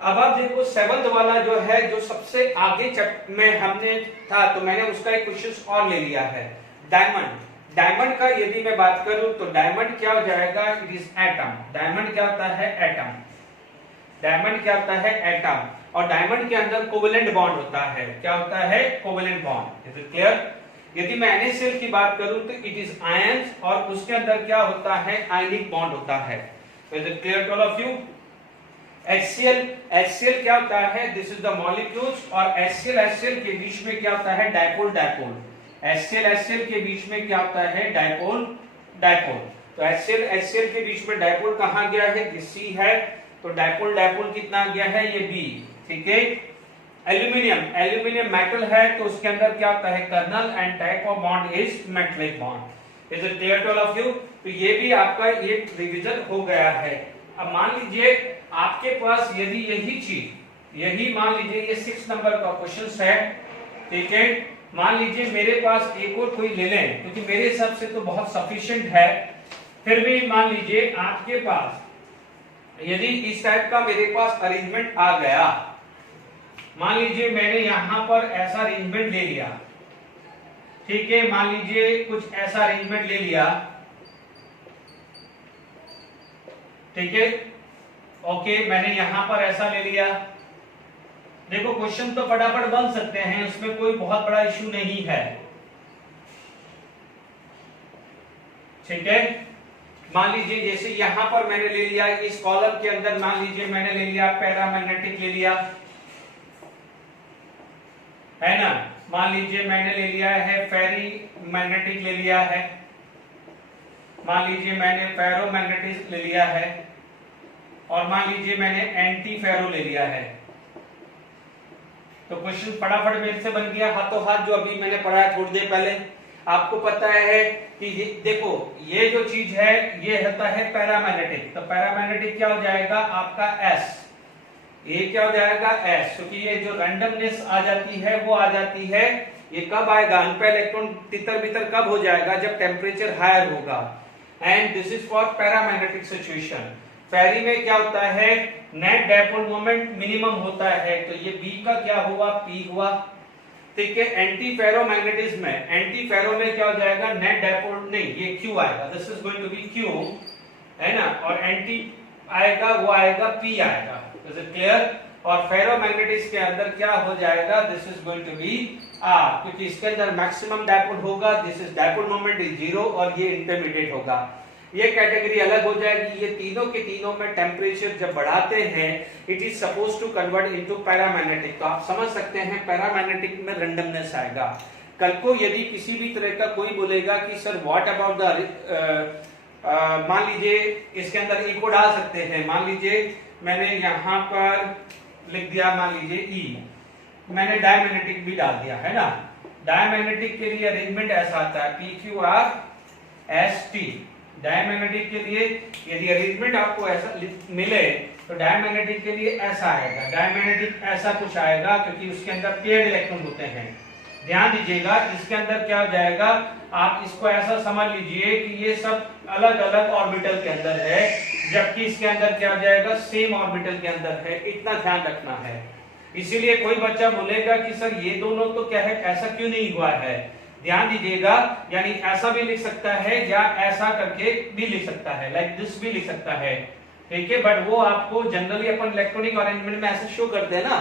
अब आप देखो सेवंथ वाला जो है जो सबसे आगे चैप्टर में हमने था तो मैंने उसका एक क्वेश्चन और ले लिया है, डायमंड। डायमंड का यदि मैं बात करूं तो डायमंड क्या हो जाएगा, इट इज एटम। डायमंड क्या होता है, एटम। डायमंड क्या होता है, एटम। और डायमंड के अंदर कोवेलेंट बॉन्ड होता है, क्या होता है, covalent bond. Is it clear? यदि मैं NaCl की बात करूं तो इट इज आयंस और उसके अंदर क्या होता है, आयनिक बॉन्ड होता है। Is it clear to all of you? HCl क्या होता है, दिस इज द मॉलिक्यूल्स और HCl के बीच में क्या होता है, डायपोल डायपोल। HCl के बीच में क्या होता है, डायपोल डायपोल। तो HCl के बीच में डायपोल कहां गया है, ये C है, तो डायपोल डायपोल कितना गया है, ये B। ठीक है, एल्यूमिनियम मेटल है तो उसके अंदर क्या होता है, kernel and type of bond is metallic bond. Is it clear to all of you? तो ये भी आपका एक रिवीजन हो गया है। अब मान लीजिए आपके पास यदि यही चीज, यही मान लीजिए ये 6 नंबर का क्वेश्चन है, ठीक है, मान लीजिए मेरे पास एक और कोई ले लें क्योंकि मेरे हिसाब से तो बहुत सफिशिएंट है, फिर भी मान लीजिए आपके पास यदि इस टाइप का मेरे पास अरेंजमेंट आ गया, मान लीजिए मैंने यहां पर ऐसा अरेंजमेंट ले लिया, ठीक है, मान लीजिए कुछ ऐसा अरेंजमेंट ले लिया, ठीक है, ओके, मैंने यहां पर ऐसा ले लिया। देखो क्वेश्चन तो फटाफट बन सकते हैं, उसमें कोई बहुत बड़ा इश्यू नहीं है, ठीक है। मान लीजिए जैसे यहां पर मैंने ले लिया, इस कॉलम के अंदर मान लीजिए मैंने ले लिया पैरामैग्नेटिक ले लिया, है ना, मान लीजिए मैंने ले लिया है फेरी मैग्नेटिक ले लिया है, मान लीजिए मैंने फेरोमैग्नेटिक ले लिया है और मान लीजिए मैंने एंटी फेरो ले लिया है। तो क्वेश्चन फटाफट मेरे से बन गया हाथों हाथ, जो अभी मैंने पढ़ाया थोड़ी देर पहले। आपको पता है कि देखो ये जो चीज है ये होता है पैरामैग्नेटिक, तो पैरामैग्नेटिक क्या हो जाएगा आपका S, ये क्या हो जाएगा S, क्योंकि ये जो रैंडमनेस आ जाती है वो आ जाती है, ये कब आएगा, अनपैर इलेक्ट्रॉन तितर बितर कब हो जाएगा, जब टेम्परेचर हायर होगा। And this is for paramagnetic situation. Ferri में क्या होता है, नेट डायपोल मोमेंट मिनिमम होता है, तो ये B का क्या हुआ, P हुआ, ठीक है। एंटी फेरोमैग्नेटिज्म में, एंटी फेरो में क्या हो जाएगा, नेट डायपोल नहीं, ये Q आएगा, this is going to be Q, है ना, और एंटी आएगा वो आएगा P आएगा। Is it clear? और फेरोमैग्नेटिक्स के अंदर क्या हो जाएगा, this is going to be R, क्योंकि इसके अंदर मैक्सिमम डायपोल होगा, this is dipole moment is 0 और ये इंटरमीडिएट होगा। ये कैटेगरी अलग हो जाएगी। ये तीनों के तीनों में टेम्परेचर जब बढ़ाते हैं it is suppose to convert into paramagnetic, तो आप समझ सकते हैं पैरामैग्नेटिक में रैंडमनेस आएगा। कल को यदि किसी भी तरह का कोई बोलेगा कि सर व्हाट अबाउट द, मान लीजिए इसके अंदर इको डाल सकते हैं, मान लीजिए मैंने यहाँ पर लिख दिया, मान लीजिए E, मैंने डायमैग्नेटिक भी डाल दिया, है ना। डायमैग्नेटिक के लिए अरेंजमेंट ऐसा आता है PQRST। डायमैग्नेटिक के लिए यदि अरेंजमेंट आपको ऐसा मिले तो डायमैग्नेटिक के लिए ऐसा आएगा, डायमैग्नेटिक ऐसा कुछ आएगा क्योंकि उसके अंदर पेयर्ड इलेक्ट्रॉन होते हैं। ध्यान दीजिएगा इसके अंदर क्या हो जाएगा, आप इसको ऐसा समझ लीजिए कि ये सब अलग अलग ऑर्बिटल के अंदर है, जबकि इसके अंदर क्या हो जाएगा, सेम ऑर्बिटल के अंदर है, इतना ध्यान रखना है। इसीलिए कोई बच्चा बोलेगा कि सर ये दोनों तो क्या है, ऐसा क्यों नहीं हुआ है, ध्यान दीजिएगा, यानी ऐसा भी लिख सकता है या ऐसा करके भी लिख सकता है, लाइक दिस भी लिख सकता है, ठीक है, बट वो आपको जनरली अपन इलेक्ट्रॉनिक अरेंजमेंट में ऐसे शो करते हैं ना,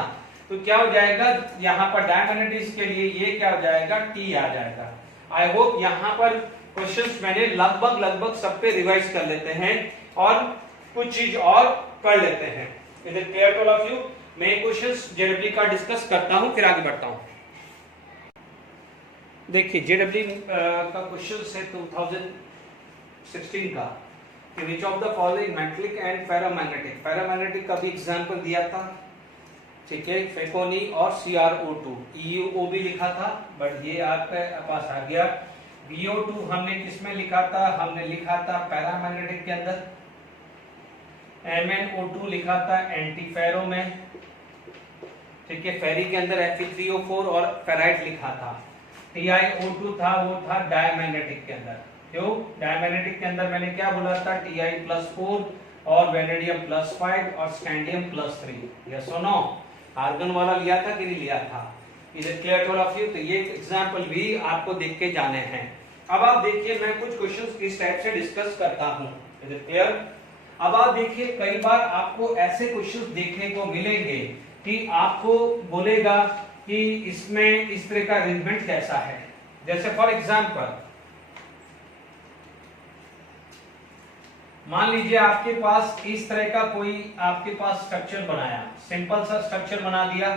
तो क्या हो जाएगा यहाँ पर डायमैग्नेटिक्स के लिए ये क्या हो जाएगा, T आ जाएगा। आई होप यहाँ पर क्वेश्चंस मैंने लगभग सब पे रिवाइज कर लेते हैं और कुछ चीज और पढ़ लेते हैं। Is it clear to all of you? मैं क्वेश्चंस जेडब्ल्यू का डिस्कस करता हूँ फिर आगे बढ़ता हूँ। देखिए जेडब्ल्यू का क्वेश्चन है 2016 का, कि which of the following magnetic and ferromagnetic, ferromagnetic का भी एग्जांपल दिया था, ठीक है, फेकोनी और CrO2, EuO भी लिखा था, बट ये आपके पास आ गया। VO2 हमने किस में लिखा था, हमने लिखा था पैरामैग्नेटिक के अंदर। MnO2 लिखा था एंटी फेरो में, ठीक है, फेरी के अंदर Fe3O4 और फेराइट लिखा था। TiO2 था, वो था डायमैग्नेटिक के अंदर। क्यों? डायमैग्नेटिक के अंदर मैंने क्या बोला था, Ti+4 और वेनेडियम +5 और स्कैंडियम +3। यस और नो? आर्गन वाला लिया था कि नहीं लिया था? Is it clear to all of you? तो ये एग्जांपल भी आपको देख के जाने हैं। अब आप देखिए, मैं कुछ क्वेश्चंस इस टाइप से डिस्कस करता हूं। Is it clear? अब आप देखिए, कई बार आपको ऐसे क्वेश्चंस देखने को मिलेंगे कि आपको बोलेगा कि इसमें इस तरह का अरेंजमेंट कैसा है। जैसे फॉर एग्जांपल मान लीजिए आपके पास इस तरह का कोई आपके पास स्ट्रक्चर बनाया, सिंपल सा स्ट्रक्चर बना दिया,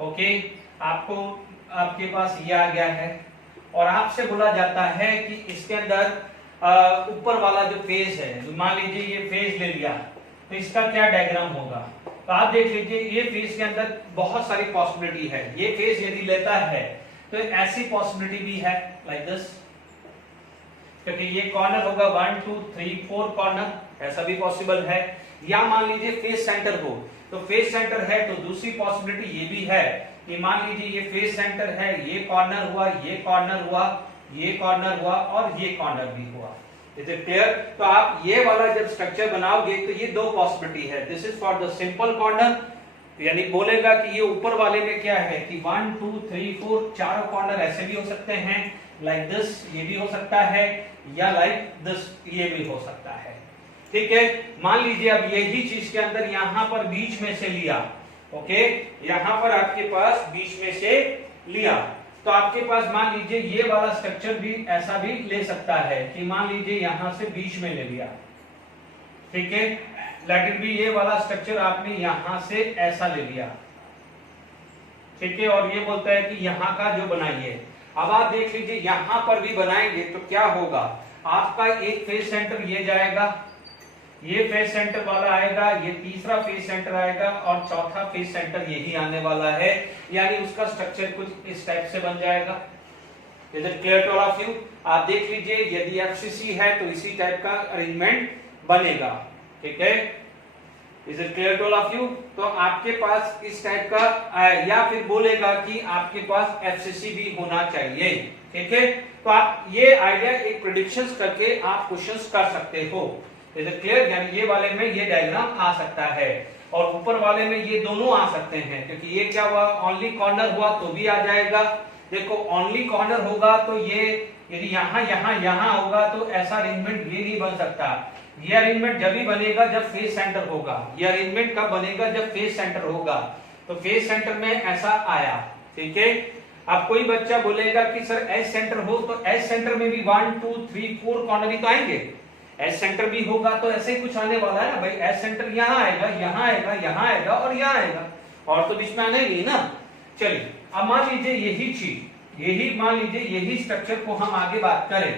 ओके, आपको आपके पास ये आ गया है और आपसे बोला जाता है कि इसके अंदर ऊपर वाला जो फेस है, मान लीजिए ये फेस ले लिया, तो इसका क्या डायग्राम होगा। तो आप देख लीजिए, ये फेस के अंदर बहुत सारी पॉसिबिलिटी है। ये फेस यदि लेता है तो ऐसी पॉसिबिलिटी भी है लाइक दिस, क्योंकि ये कॉर्नर होगा 1 2 3 4 कॉर्नर, ऐसा भी पॉसिबल है। या मान लीजिए फेस सेंटर हो, तो फेस सेंटर है तो दूसरी पॉसिबिलिटी ये भी है कि मान लीजिए ये फेस सेंटर है, ये कॉर्नर हुआ, ये कॉर्नर हुआ, ये कॉर्नर हुआ और ये कॉर्नर भी हुआ। Is it clear? तो आप ये वाला जब स्ट्रक्चर बनाओगे तो ये दो पॉसिबिलिटी है। This is for the simple corner, यानी बोलेगा कि ये ऊपर वाले में क्या है कि 1 2 3 4 चारों कॉर्नर ऐसे भी हो सकते हैं, लाइक दिस, ये भी हो सकता है, या लाइक दिस, ये भी हो सकता है। ठीक है, मान लीजिए अब यही चीज के अंदर यहां पर बीच में से लिया, ओके, यहां पर आपके पास बीच में से लिया, तो आपके पास मान लीजिए ये वाला स्ट्रक्चर भी ऐसा भी ले सकता है कि मान लीजिए यहां से बीच में ले लिया, ठीक है, लेट इट बी, ये वाला स्ट्रक्चर आपने यहां से ऐसा ले लिया, ठीक है, और ये बोलता है कि यहां का जो बनाइए। अब आप देख लीजिए यहां पर भी बनाएंगे तो क्या होगा, आपका एक फेस सेंटर ये जाएगा, ये फेस सेंटर वाला आएगा, ये तीसरा फेस सेंटर आएगा और चौथा फेस सेंटर यही आने वाला है, यानी उसका स्ट्रक्चर कुछ इस टाइप से बन जाएगा। Is it clear to all of you? आप देख लीजिए, यदि एफसीसी है तो इसी टाइप का अरेंजमेंट बनेगा, ठीक है। Is it clear to all of you? तो आपके पास इस टाइप का, या फिर बोलेगा कि आपके पास एफसीसी भी होना चाहिए, ठीक है। तो आप ये आइडिया एक प्रेडिक्शंस करके आप क्वेश्चंस कर सकते हो। Is it clear? यानी ये वाले में ये डायग्राम आ सकता है और ऊपर वाले में ये दोनों आ सकते हैं, क्योंकि ये क्या हुआ, ओनली कॉर्नर हुआ तो भी आ जाएगा। देखो ओनली कॉर्नर होगा तो ये यदि यहाँ यहाँ यहाँ होगा तो ऐसा अरेंजमेंट ये नहीं बन सकता। ये अरेंजमेंट जब भी बनेगा जब फेस सेंटर होगा। ये अरेंजमेंट कब बनेगा, जब फेस सेंटर होगा। तो फेस सेंटर में ऐसा आया, ठीक है। अब कोई बच्चा बोलेगा कि सर एस सेंटर हो, तो एस सेंटर में भी 1 2 3 4 कॉर्नर ही तो आएंगे, एस सेंटर भी होगा तो ऐसे ही कुछ आने वाला है ना भाई। एस सेंटर यहाँ आएगा, यहाँ आएगा, यहाँ आएगा और यहाँ आएगा, और तो बीच में आने ही ना। चलिए अब मान लीजिए यही चीज, यही मान लीजिए यही स्ट्रक्चर को हम आगे बात करें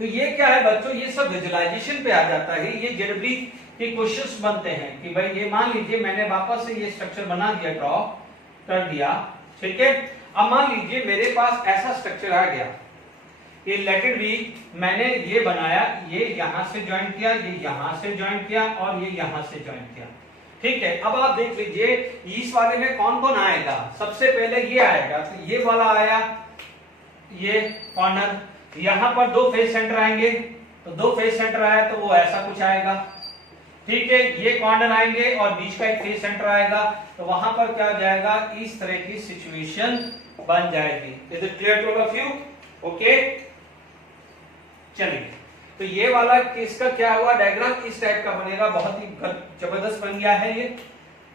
तो ये क्या है बच्चों, ये सब विजुअलाइजेशन पे आ जाता है। ये जनरली के क्वेश्चंस बनते हैं कि भाई ये मान लीजिए मैंने वापस से ये स्ट्रक्चर बना दिया, ड्रॉ कर दिया, ठीक है। अब मान लीजिए मेरे पास ऐसा स्ट्रक्चर आ गया, ये लेट इट बी, मैंने ये बनाया, ये यहां से ज्वाइन किया, ये यहां से ज्वाइन किया और ये यहां से ज्वाइन किया, ठीक है। अब आप देख लीजिए इस वाले में कौन कौन आएगा। सबसे पहले ये आएगा, तो ये वाला आया, ये कॉर्नर, यहां पर दो फेस सेंटर आएंगे, तो दो फेस सेंटर आया तो वो ऐसा कुछ आएगा, ठीक है। ये कॉर्नर आएंगे और बीच का एक फेस सेंटर आएगा, तो वहां पर क्या हो जाएगा, इस तरह की सिचुएशन बन जाएगी। Is it clear to all of you? Okay, चलिए तो ये वाला इसका क्या हुआ, डायग्राम इस टाइप का बनेगा, बहुत ही जबरदस्त बन गया है ये।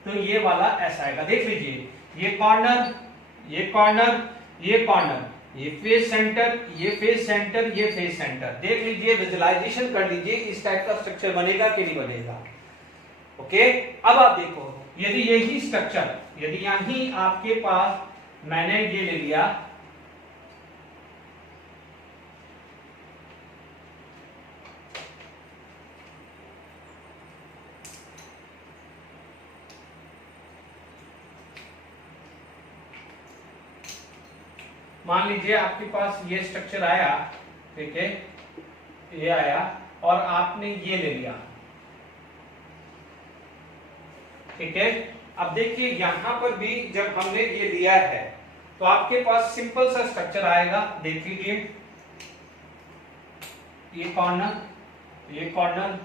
तो ये वाला ऐसा आएगा, देख लीजिए, ये कॉर्नर, ये कॉर्नर, ये कॉर्नर, ये फेस सेंटर, ये फेस सेंटर, ये फेस सेंटर। देख लीजिए, विजुअलाइजेशन कर लीजिए, इस टाइप का स्ट्रक्चर बनेगा कि नहीं बनेगा। ओके, अब आप देखो, यदि यही स्ट्रक्चर, यदि यही आपके पास मैंने ये ले लिया, मान लीजिए आपके पास ये स्ट्रक्चर आया, ठीक है, ये आया और आपने ये ले लिया, ठीक है। अब देखिए यहां पर भी जब हमने ये लिया है तो आपके पास सिंपल सा स्ट्रक्चर आएगा, देख लीजिए, ये कॉर्नर, ये कॉर्नर,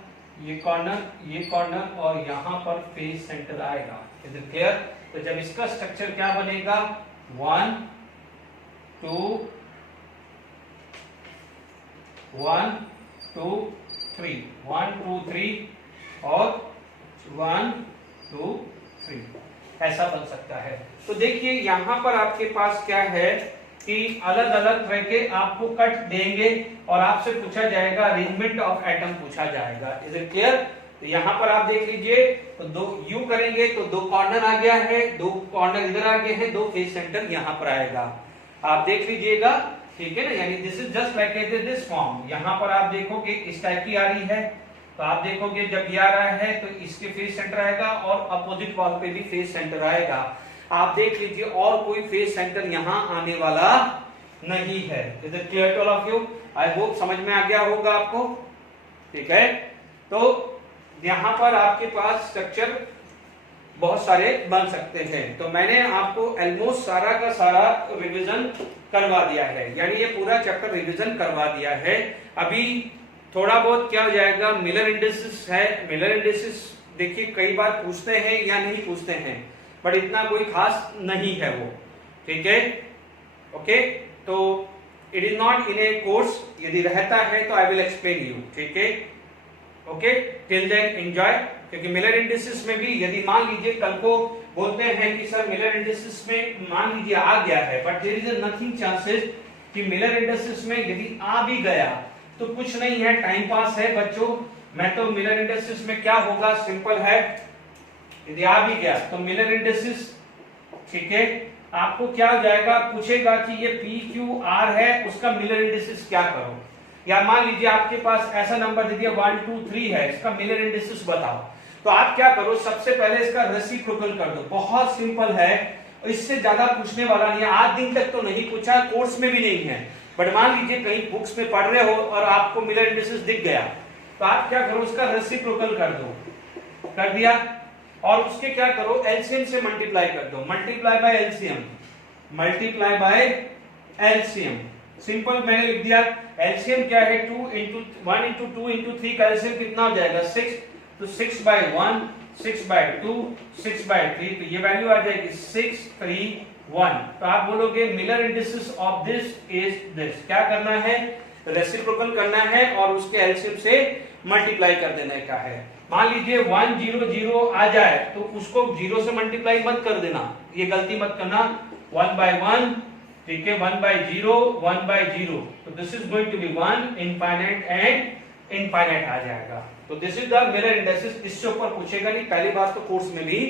ये कॉर्नर, ये कॉर्नर और यहां पर फेस सेंटर आएगा। Is it clear? तो जब इसका स्ट्रक्चर क्या बनेगा, 1 2 1 2 3, 1 2 3 और 1 2 3, ऐसा बन सकता है। तो देखिए यहां पर आपके पास क्या है कि अलग अलग तरह के आपको कट देंगे और आपसे पूछा जाएगा अरेंजमेंट ऑफ एटम पूछा जाएगा। Is it clear? तो यहां पर आप देख लीजिए, तो दो यू करेंगे तो दो कॉर्नर आ गया है, दो कॉर्नर इधर आ गए हैं, दो फेस सेंटर यहां पर आएगा, आप देख लीजिएगा, ठीक है ना। यानी this is just like this form. यहां पर आप देखोगे इस टाइप की आ रही है, तो आप देखोगे जब ये आ रहा है तो इसके फेस सेंटर आएगा और अपोजिट वॉल पे भी फेस सेंटर आएगा। आप देख लीजिए और कोई फेस सेंटर यहां आने वाला नहीं है। Is it clear to all of you? I hope समझ में आ गया होगा आपको, ठीक है। तो यहां पर आपके पास स्ट्रक्चर बहुत सारे बन सकते हैं। तो मैंने आपको ऑलमोस्ट सारा का सारा रिवीजन करवा दिया है, यानी ये पूरा चैप्टर रिवीजन करवा दिया है। अभी थोड़ा बहुत क्या हो जाएगा, मिलर इंडिसेस है। मिलर इंडिसेस देखिए कई बार पूछते हैं या नहीं पूछते हैं, बट इतना कोई खास नहीं है वो, ठीक है, ओके। तो it is not in A course, यदि रहता है तो आई विल एक्सप्लेन यू, ठीक है, ओके। टिल देन एंजॉय, क्योंकि मिलर इंडिसेस में भी यदि मान लीजिए कल को बोलते हैं कि सर मिलर इंडिसेस में मान लीजिए आ गया है, but there is nothing chances कि मिलर इंडिसेस में यदि आ भी गया तो कुछ नहीं है, टाइम पास है बच्चों। मैं तो मिलर इंडिसेस में क्या होगा, सिंपल है, यदि आ भी गया तो मिलर इंडिसेस, ठीक है, आपको क्या हो जाएगा, पूछेगा कि ये पी क्यू आर है, उसका मिलर इंडिसेस क्या करो। या मान लीजिए आपके पास ऐसा नंबर दे दिया 1 2 3 है, इसका मिलर इंडिसेस बताओ, तो आप क्या करो, सबसे पहले इसका रेसिप्रोकल कर दो। बहुत सिंपल है, इससे ज्यादा पूछने वाला नहीं है। आज दिन तक तो नहीं पूछा, कोर्स में भी नहीं है, बट मान लीजिए कहीं बुक्स में पढ़ रहे हो और आपको मिलर इंडिसेस दिख गया, तो आप क्या करो, उसका रेसिप्रोकल कर दो, कर दिया, और उसके क्या करो, एलसीएम से मल्टीप्लाई कर दो, multiply by LCM, multiply by LCM. Simple मैंने लिख दिया। एलसीएम क्या है, 2 इंटू 1 इंटू 2 इंटू 3 का एलसीएम कितना हो जाएगा, 6, तो 6 बाय 1, 6 बाय 2, 6 बाय 3, तो ये वैल्यू आ जाएगी 6 3 1। तो आप बोलोगे Miller indices of this is this. क्या करना है, रेसिप्रोकल करना है और उसके एलसीएम से मल्टीप्लाई कर देने का है। मान लीजिए 1 0 0 आ जाए तो उसको 0 से मल्टीप्लाई मत कर देना, ये गलती मत करना। 1 बाय 1, ठीक है, 1 बाय 0, 1 बाय 0, तो this is going to be 1, infinite and infinite आ जाएगा। तो this is the Miller indices. इससे ऊपर पूछेगा नहीं, पहली बात तो कोर्स में भी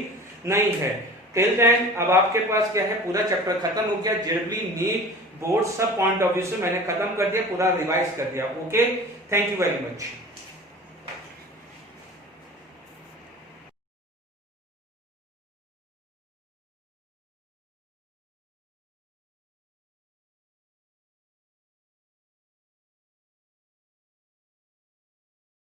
नहीं है। टिल देन अब आपके पास क्या है, पूरा चैप्टर खत्म हो गया। जेडबी नीट बोर्ड सब पॉइंट ऑफ व्यू से मैंने खत्म कर दिया, पूरा रिवाइज कर दिया। Okay, thank you very much.